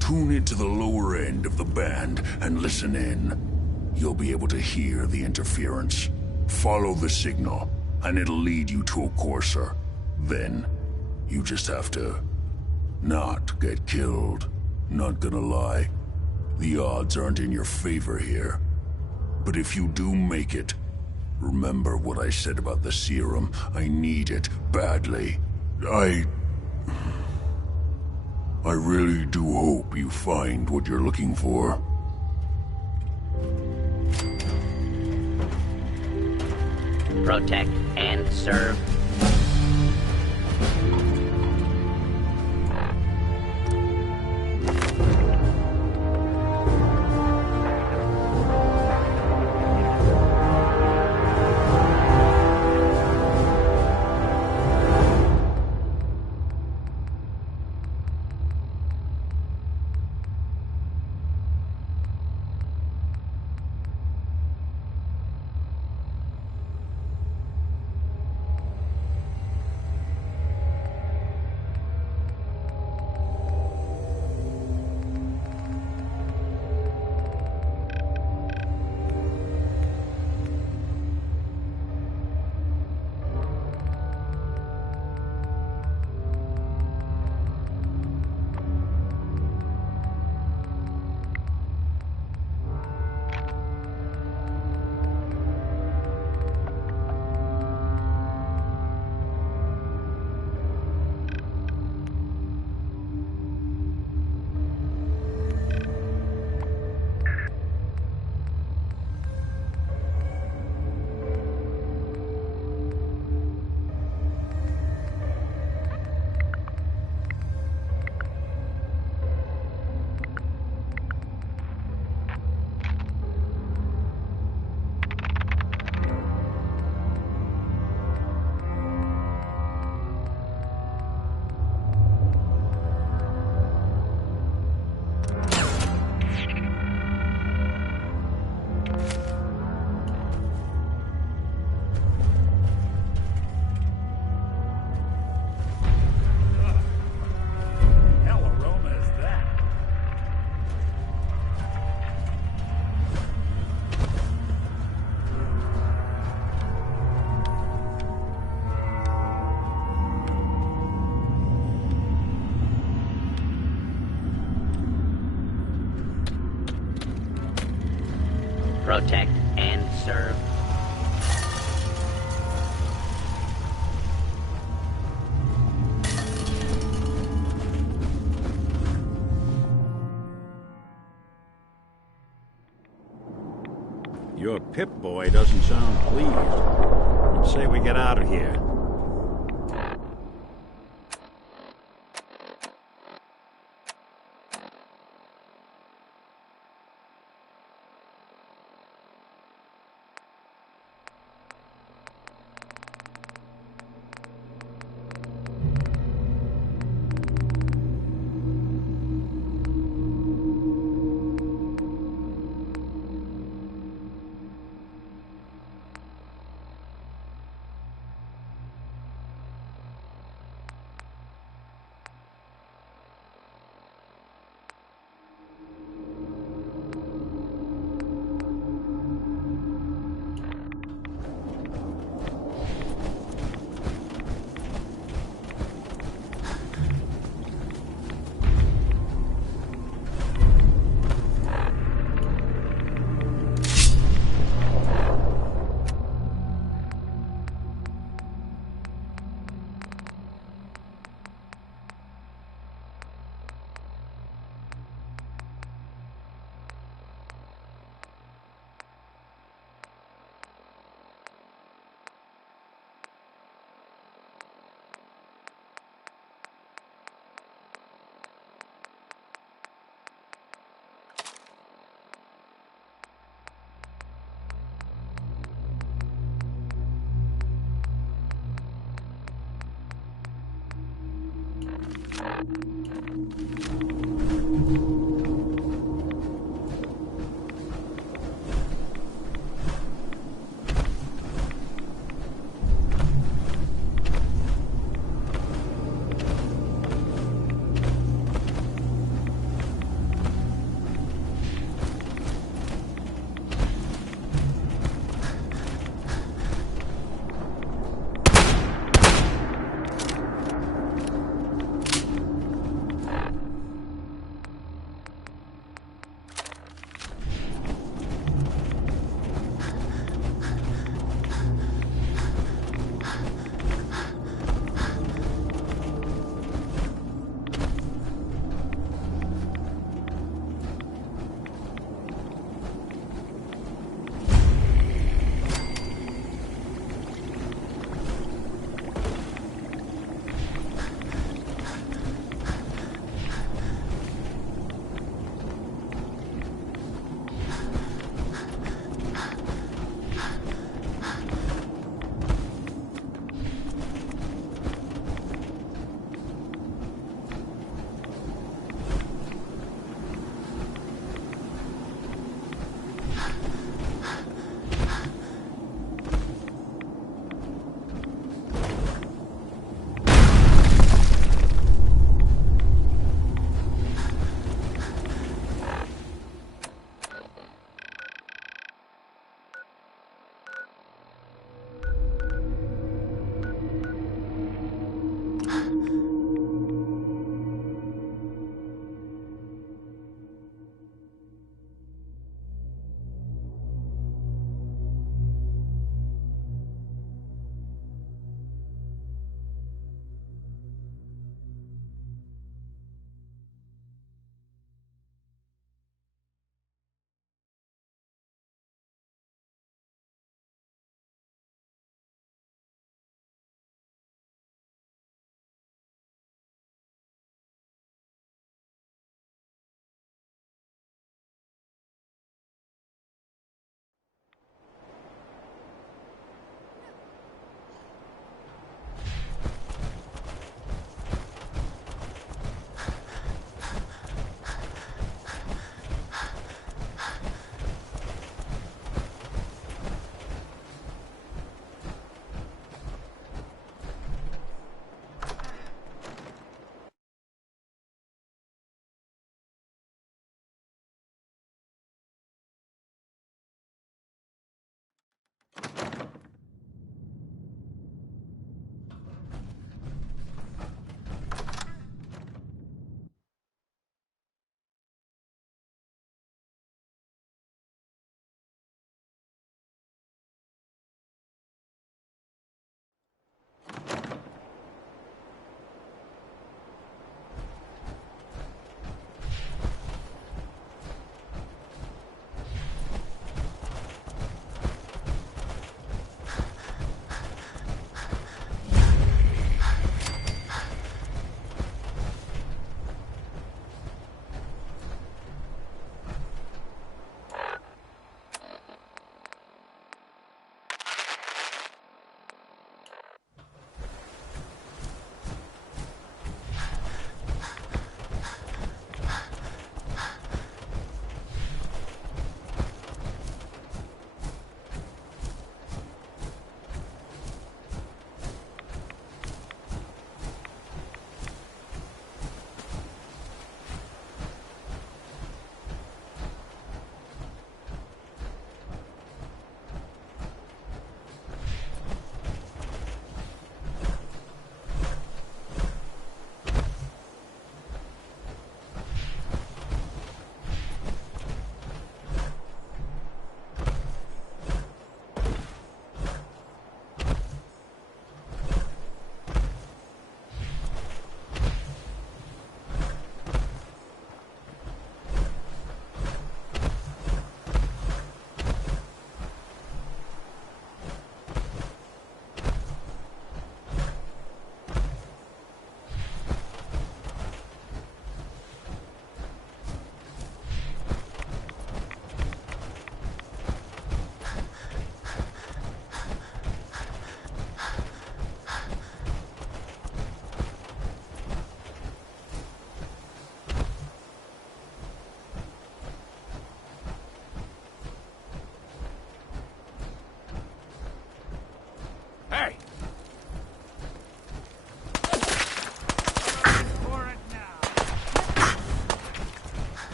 tune it to the lower end of the band and listen in. You'll be able to hear the interference. Follow the signal, and it'll lead you to a courser. Then, you just have to not get killed. Not gonna lie, the odds aren't in your favor here. But if you do make it, remember what I said about the serum. I need it badly. I really do hope you find what you're looking for. Protect and serve. Your Pip-Boy doesn't sound pleased. Let's say we get out of here.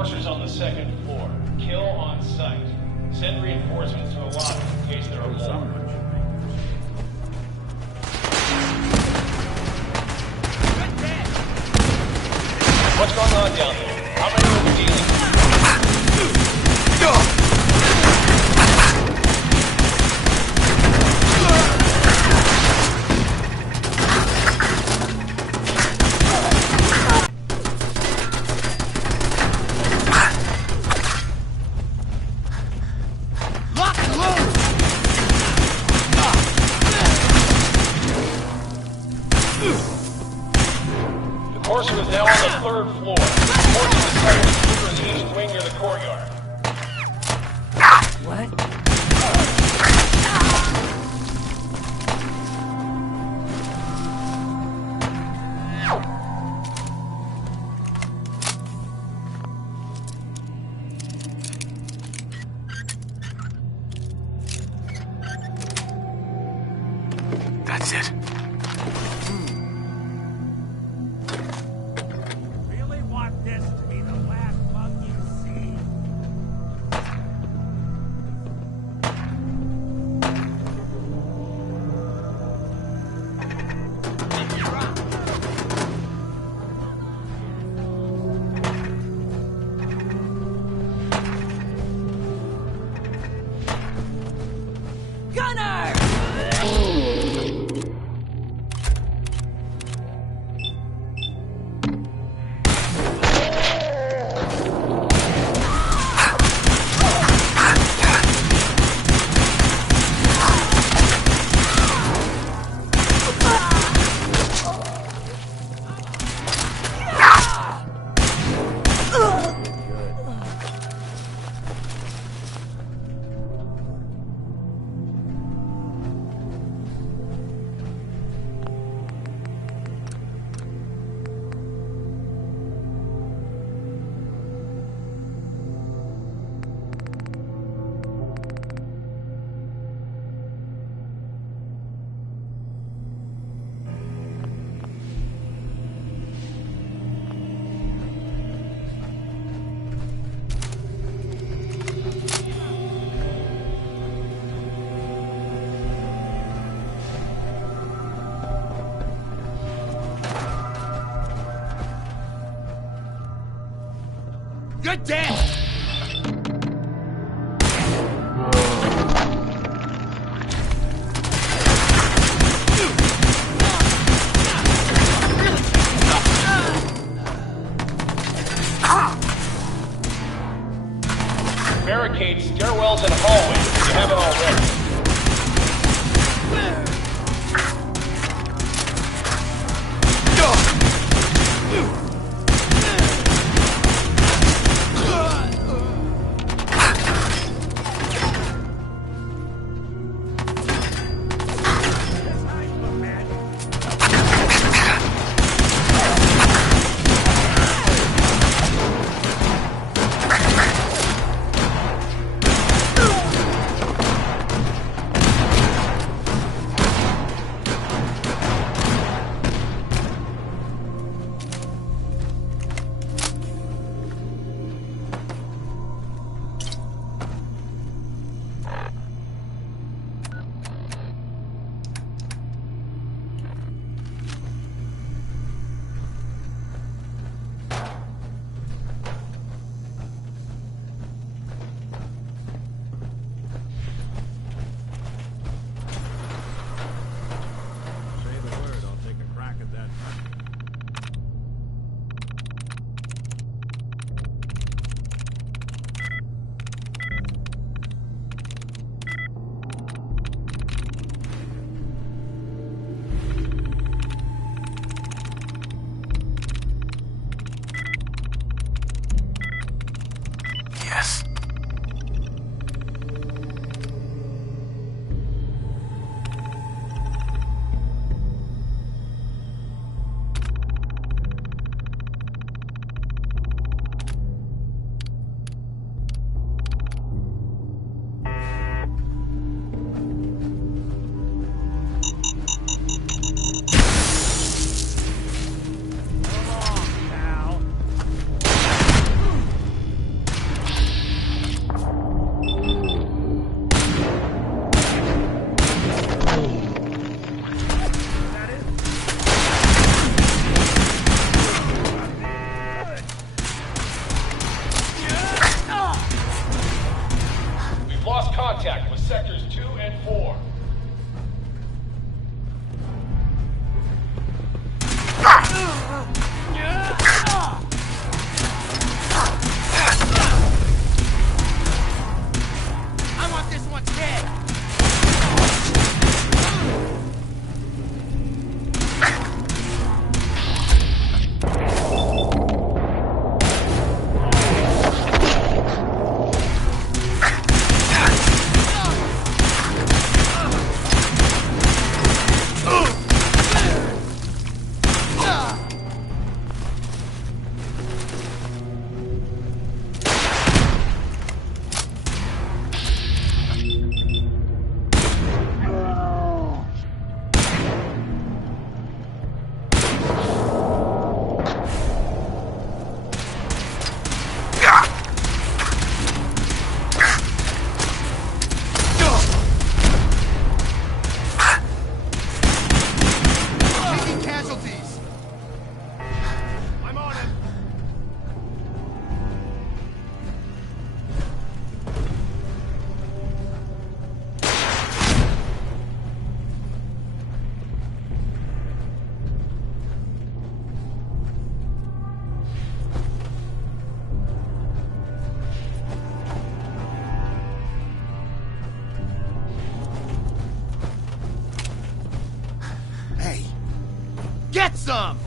Enforcers on the second floor. Kill on sight. Send reinforcements to the lobby in case there are more. What's going on down there? How many are we dealing with? Enforcer is now on the third floor. Enforcer is covering the trooper in the east wing near the courtyard. What? That's it. Really want this to be the last bug you see? Gunner! Good damn! Barricades, stairwells, and hallways if you haven't already. some?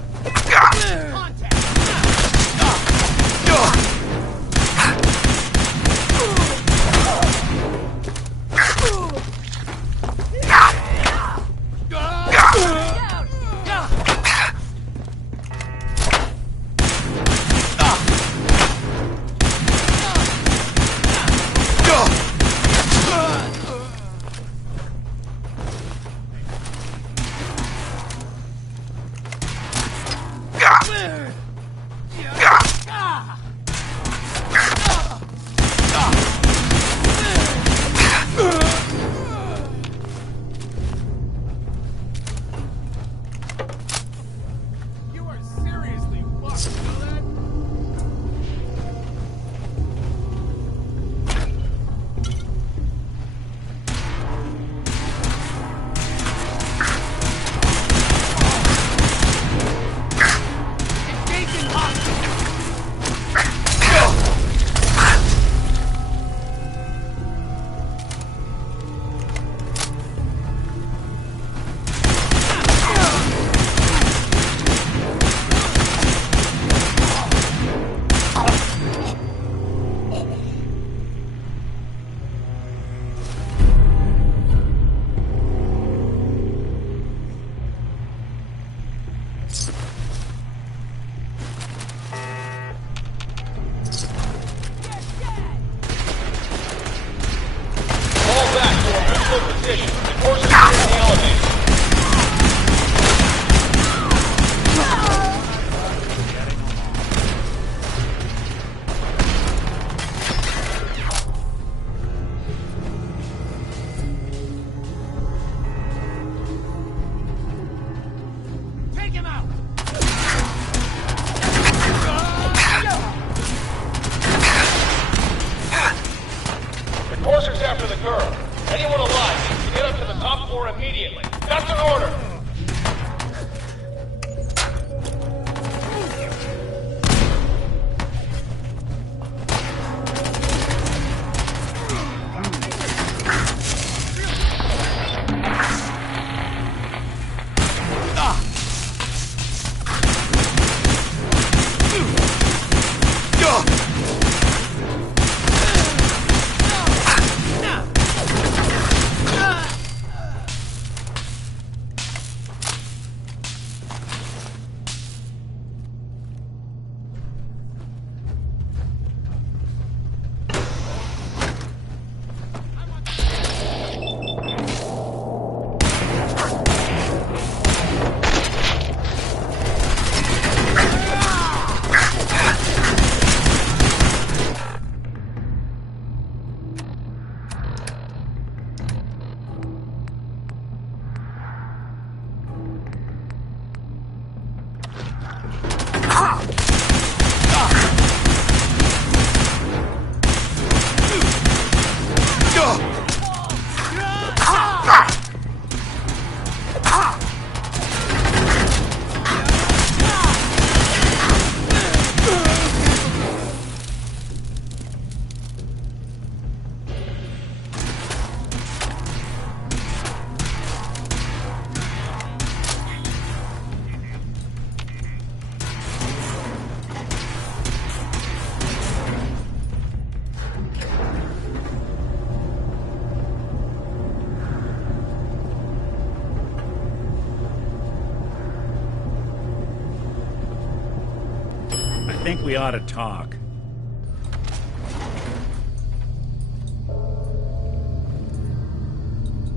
I think we ought to talk.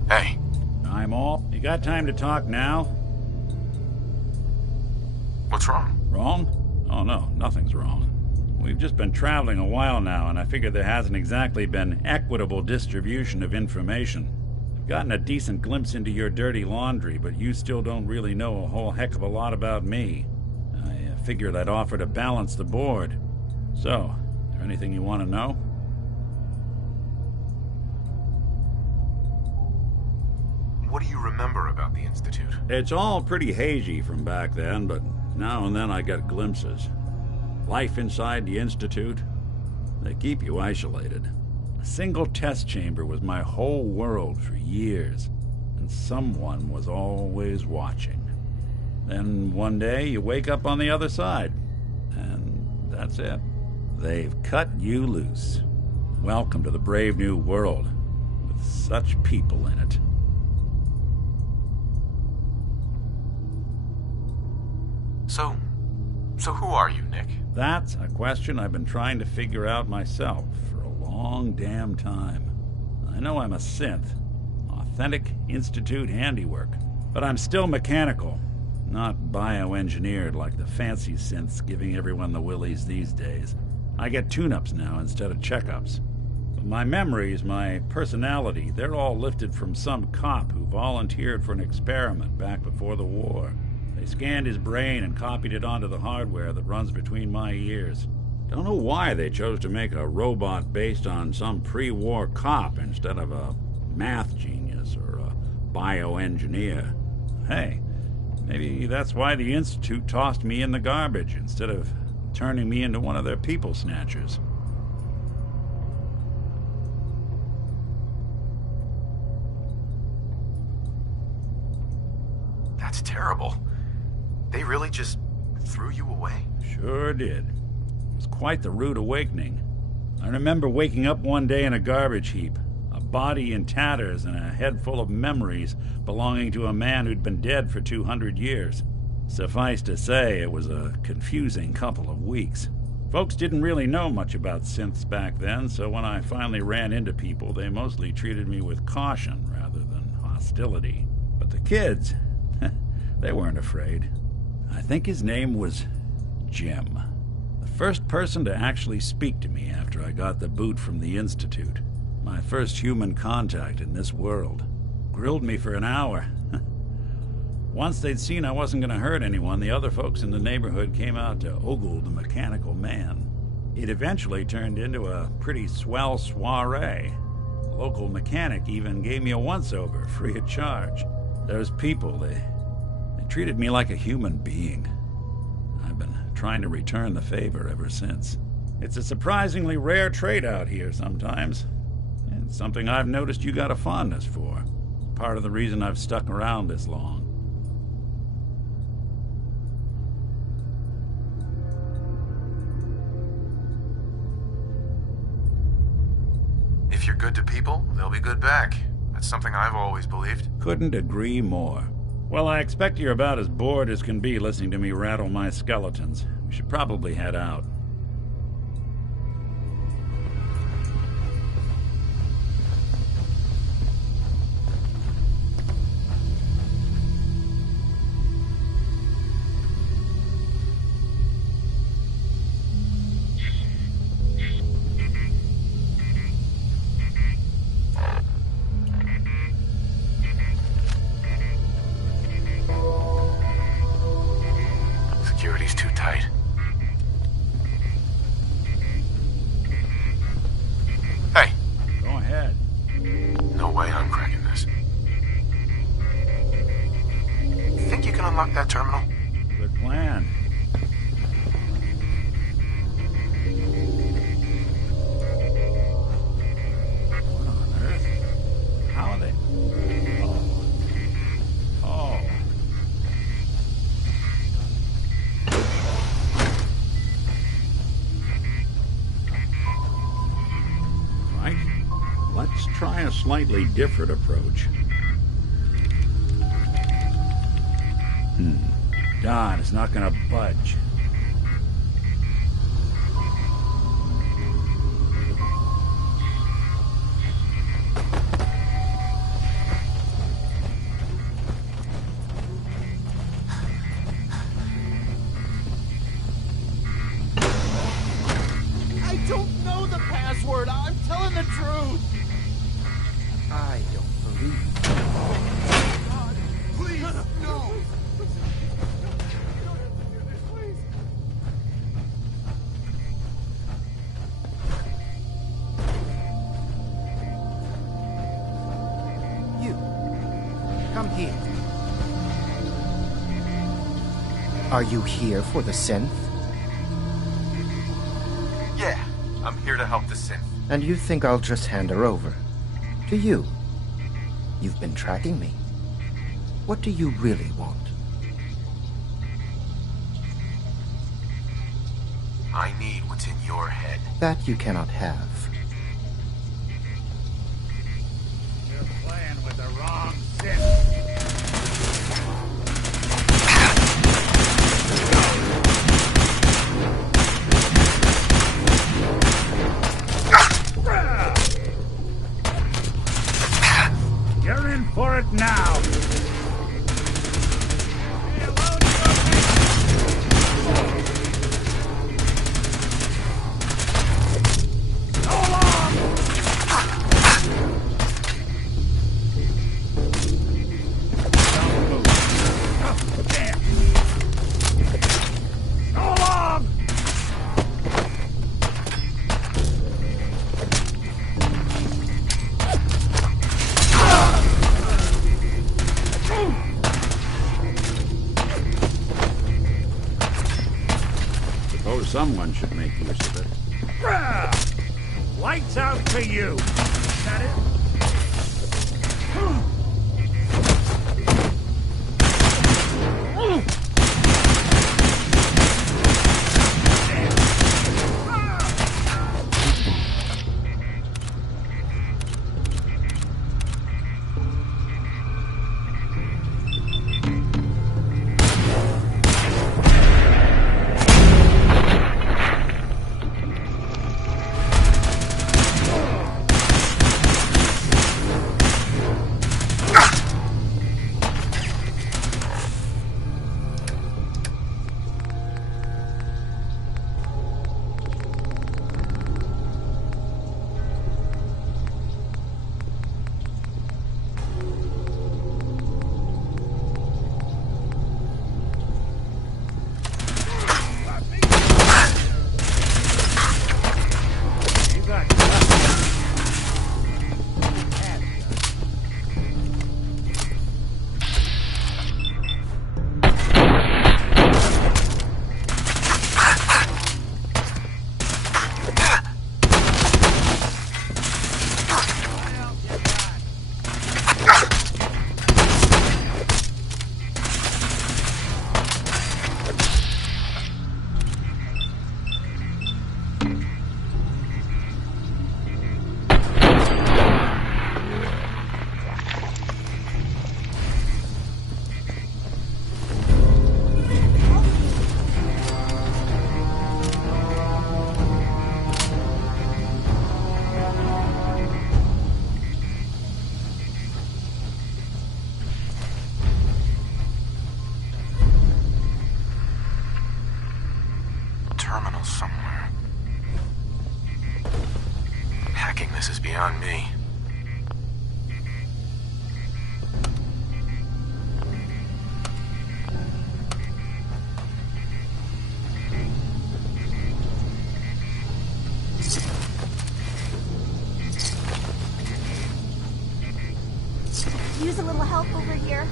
Hey. I'm all. You got time to talk now? What's wrong? Wrong? Oh no, nothing's wrong. We've just been traveling a while now, and I figure there hasn't exactly been equitable distribution of information. I've gotten a decent glimpse into your dirty laundry, but you still don't really know a whole heck of a lot about me. I figured I'd offer to balance the board. So, is there anything you want to know? What do you remember about the Institute? It's all pretty hazy from back then, but now and then I get glimpses. Life inside the Institute, they keep you isolated. A single test chamber was my whole world for years, and someone was always watching. Then one day you wake up on the other side. And that's it. They've cut you loose. Welcome to the brave new world, with such people in it. So who are you, Nick? That's a question I've been trying to figure out myself for a long damn time. I know I'm a synth, authentic Institute handiwork, but I'm still mechanical, not bioengineered like the fancy synths giving everyone the willies these days. I get tune-ups now instead of checkups. But my memories, my personality, they're all lifted from some cop who volunteered for an experiment back before the war. They scanned his brain and copied it onto the hardware that runs between my ears. Don't know why they chose to make a robot based on some pre-war cop instead of a math genius or a bioengineer. Hey, maybe that's why the Institute tossed me in the garbage instead of turning me into one of their people snatchers. That's terrible. They really just threw you away? Sure did. It was quite the rude awakening. I remember waking up one day in a garbage heap, a body in tatters and a head full of memories belonging to a man who'd been dead for 200 years. Suffice to say, it was a confusing couple of weeks. Folks didn't really know much about synths back then, so when I finally ran into people, they mostly treated me with caution rather than hostility. But the kids, they weren't afraid. I think his name was Jim. The first person to actually speak to me after I got the boot from the Institute. My first human contact in this world. Grilled me for an hour. Once they'd seen I wasn't going to hurt anyone, the other folks in the neighborhood came out to ogle the mechanical man. It eventually turned into a pretty swell soiree. The local mechanic even gave me a once-over, free of charge. Those people, they treated me like a human being. I've been trying to return the favor ever since. It's a surprisingly rare trait out here sometimes. And something I've noticed you got a fondness for. Part of the reason I've stuck around this long. If you're good to people, they'll be good back. That's something I've always believed. Couldn't agree more. Well, I expect you're about as bored as can be listening to me rattle my skeletons. We should probably head out. Security's too tight. Hey. Go ahead. No way I'm cracking this. Think you can unlock that terminal? Good plan. What on earth? How are they? Oh. Right. Let's try a slightly different approach. Don is not gonna budge. I don't know the password. I'm telling the truth. I don't believe you. God, please, no. You. Come here. Are you here for the synth? Yeah, I'm here to help the synth. And you think I'll just hand her over? To you? You've been tracking me. What do you really want? I need what's in your head. That you cannot have. You're playing with the wrong Sith. You're in for it now. Someone should make use of it. Lights out for you. Is that it? Terminal somewhere. Hacking this is beyond me. Use a little help over here.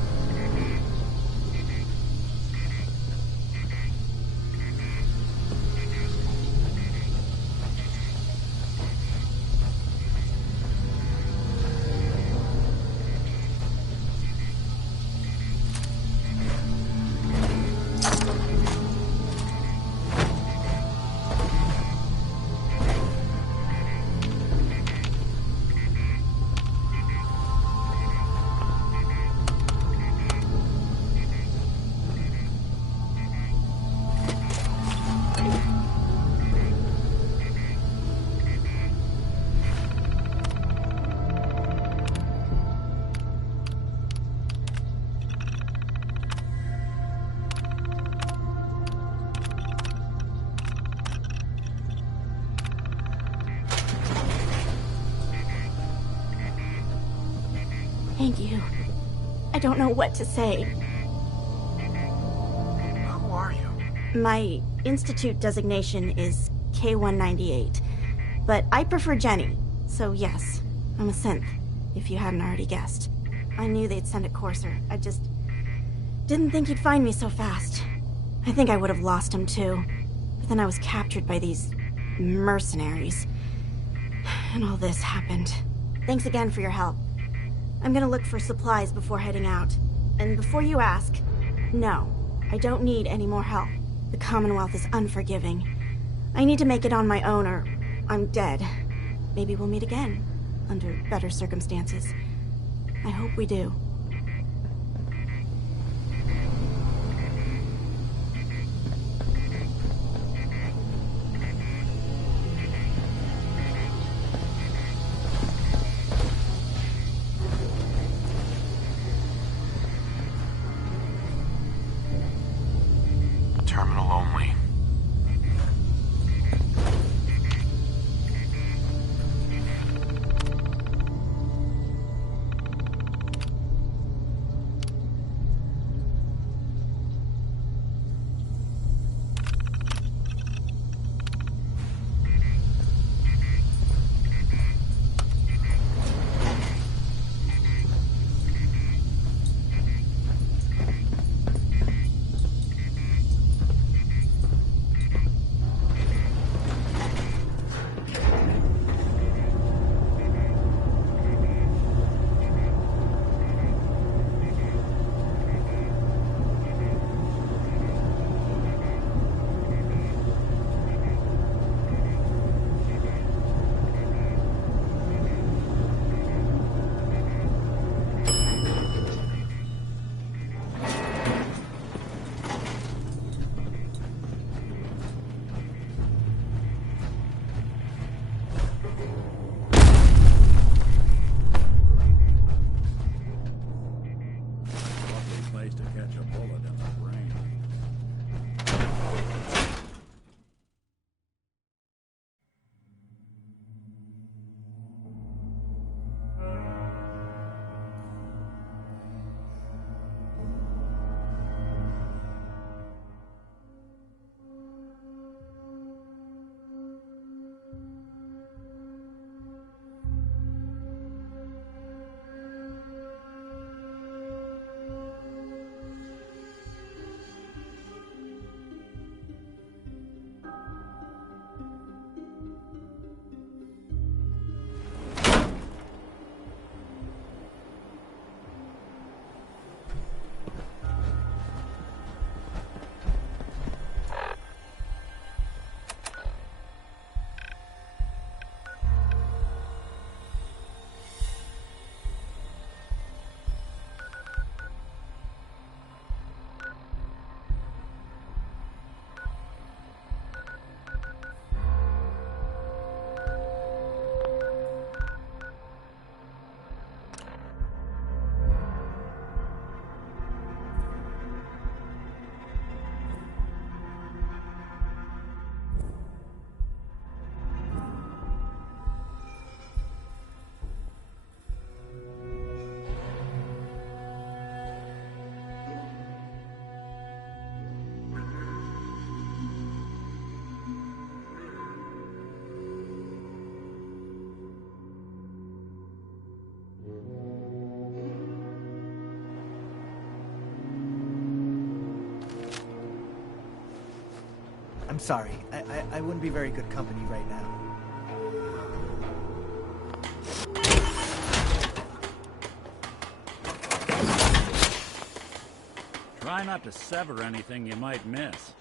Thank you. I don't know what to say. Who are you? My Institute designation is K-198, but I prefer Jenny, so yes, I'm a synth, if you hadn't already guessed. I knew they'd send a courser. I just didn't think he'd find me so fast. I think I would have lost him too, but then I was captured by these mercenaries, and all this happened. Thanks again for your help. I'm gonna look for supplies before heading out. And before you ask, no, I don't need any more help. The Commonwealth is unforgiving. I need to make it on my own or I'm dead. Maybe we'll meet again, under better circumstances. I hope we do. Terminal only. I'm sorry. I wouldn't be very good company right now. Try not to sever anything you might miss.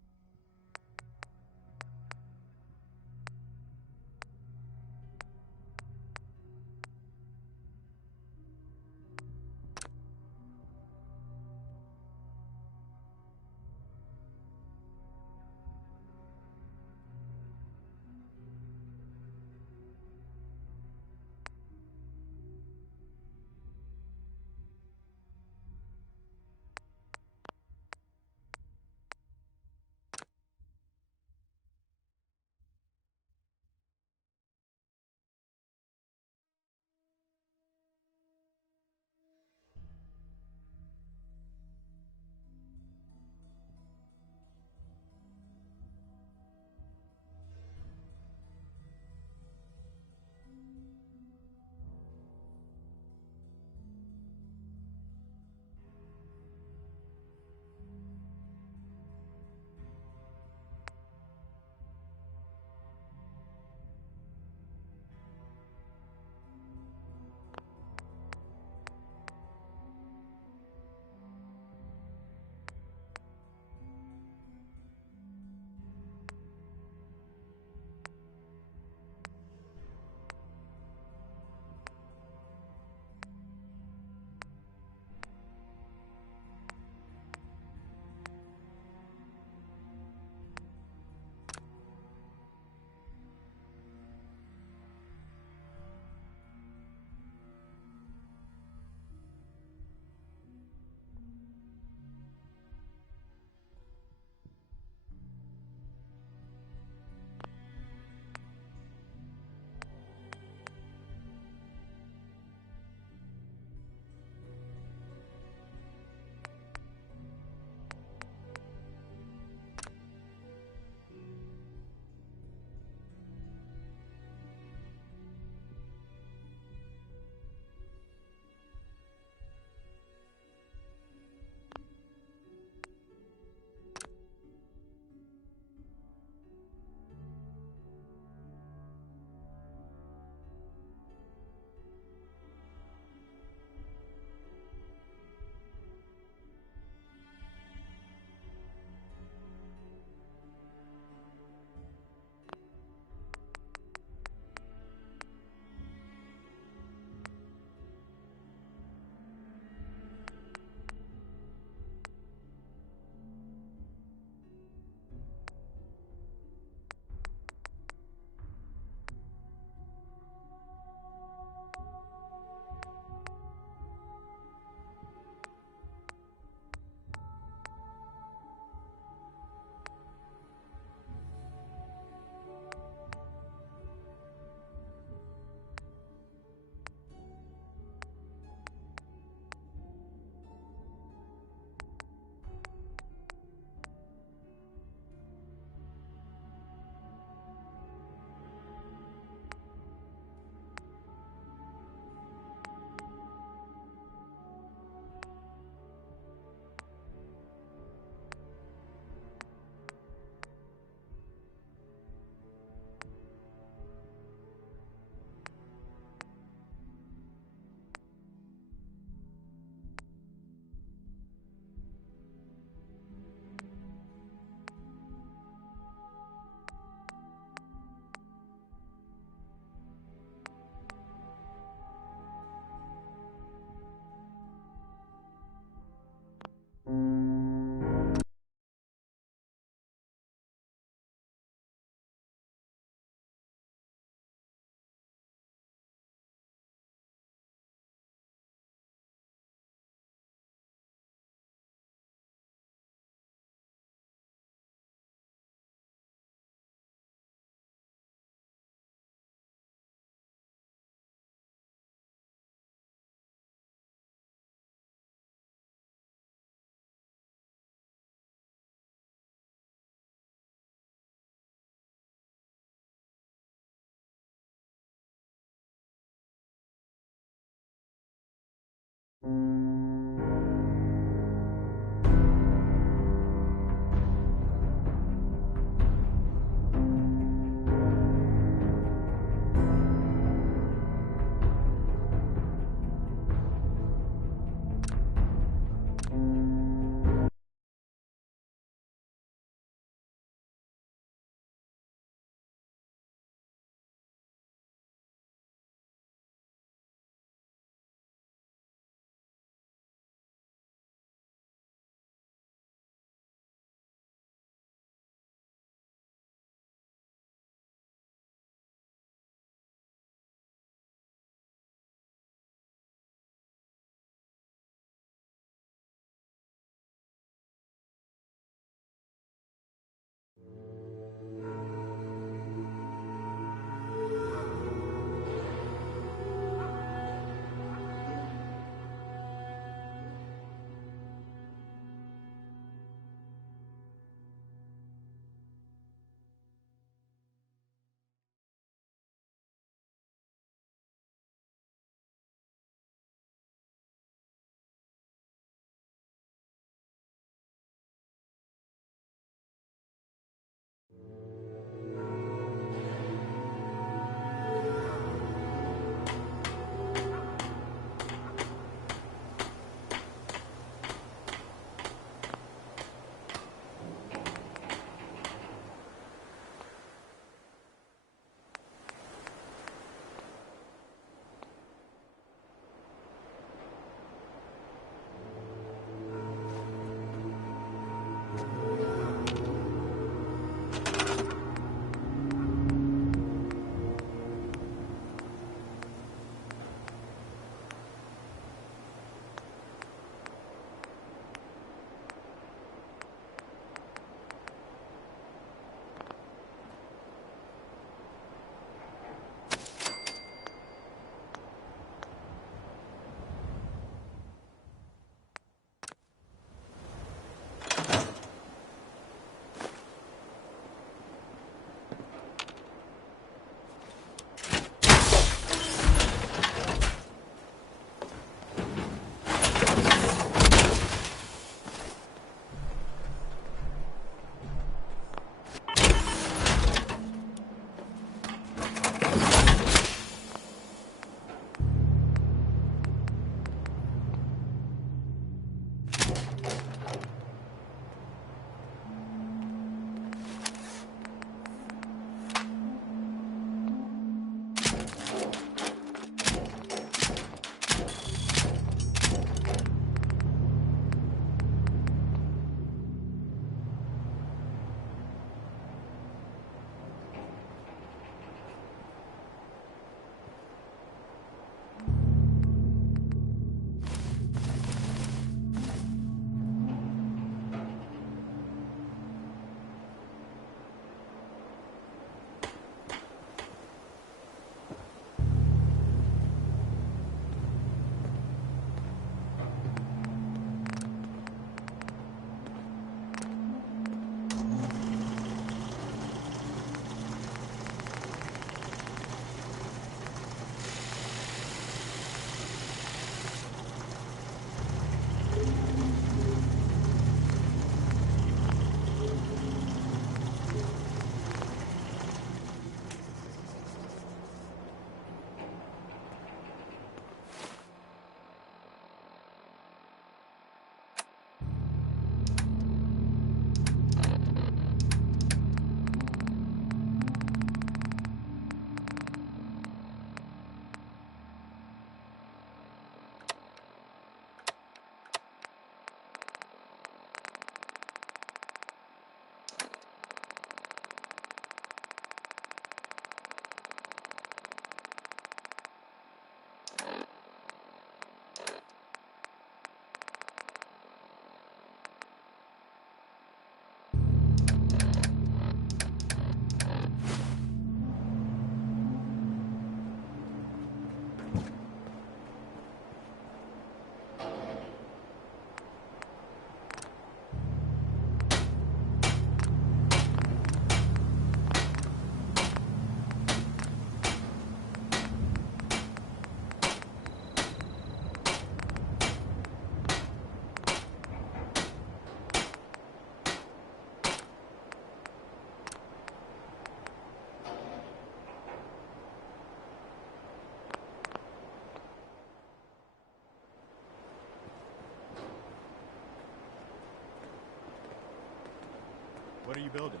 rebuilding.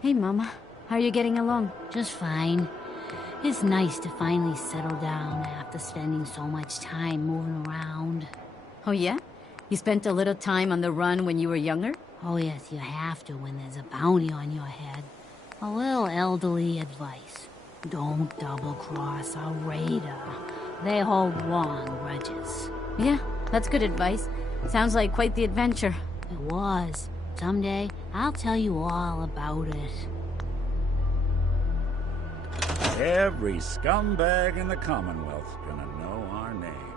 Hey, Mama. How are you getting along? Just fine. It's nice to finally settle down after spending so much time moving around. Oh, yeah? You spent a little time on the run when you were younger? Oh, yes, you have to when there's a bounty on your head. A little elderly advice. Don't double-cross a raider. They hold long grudges. Yeah, that's good advice. Sounds like quite the adventure. It was. Someday, I'll tell you all about it. Every scumbag in the Commonwealth's gonna know our name.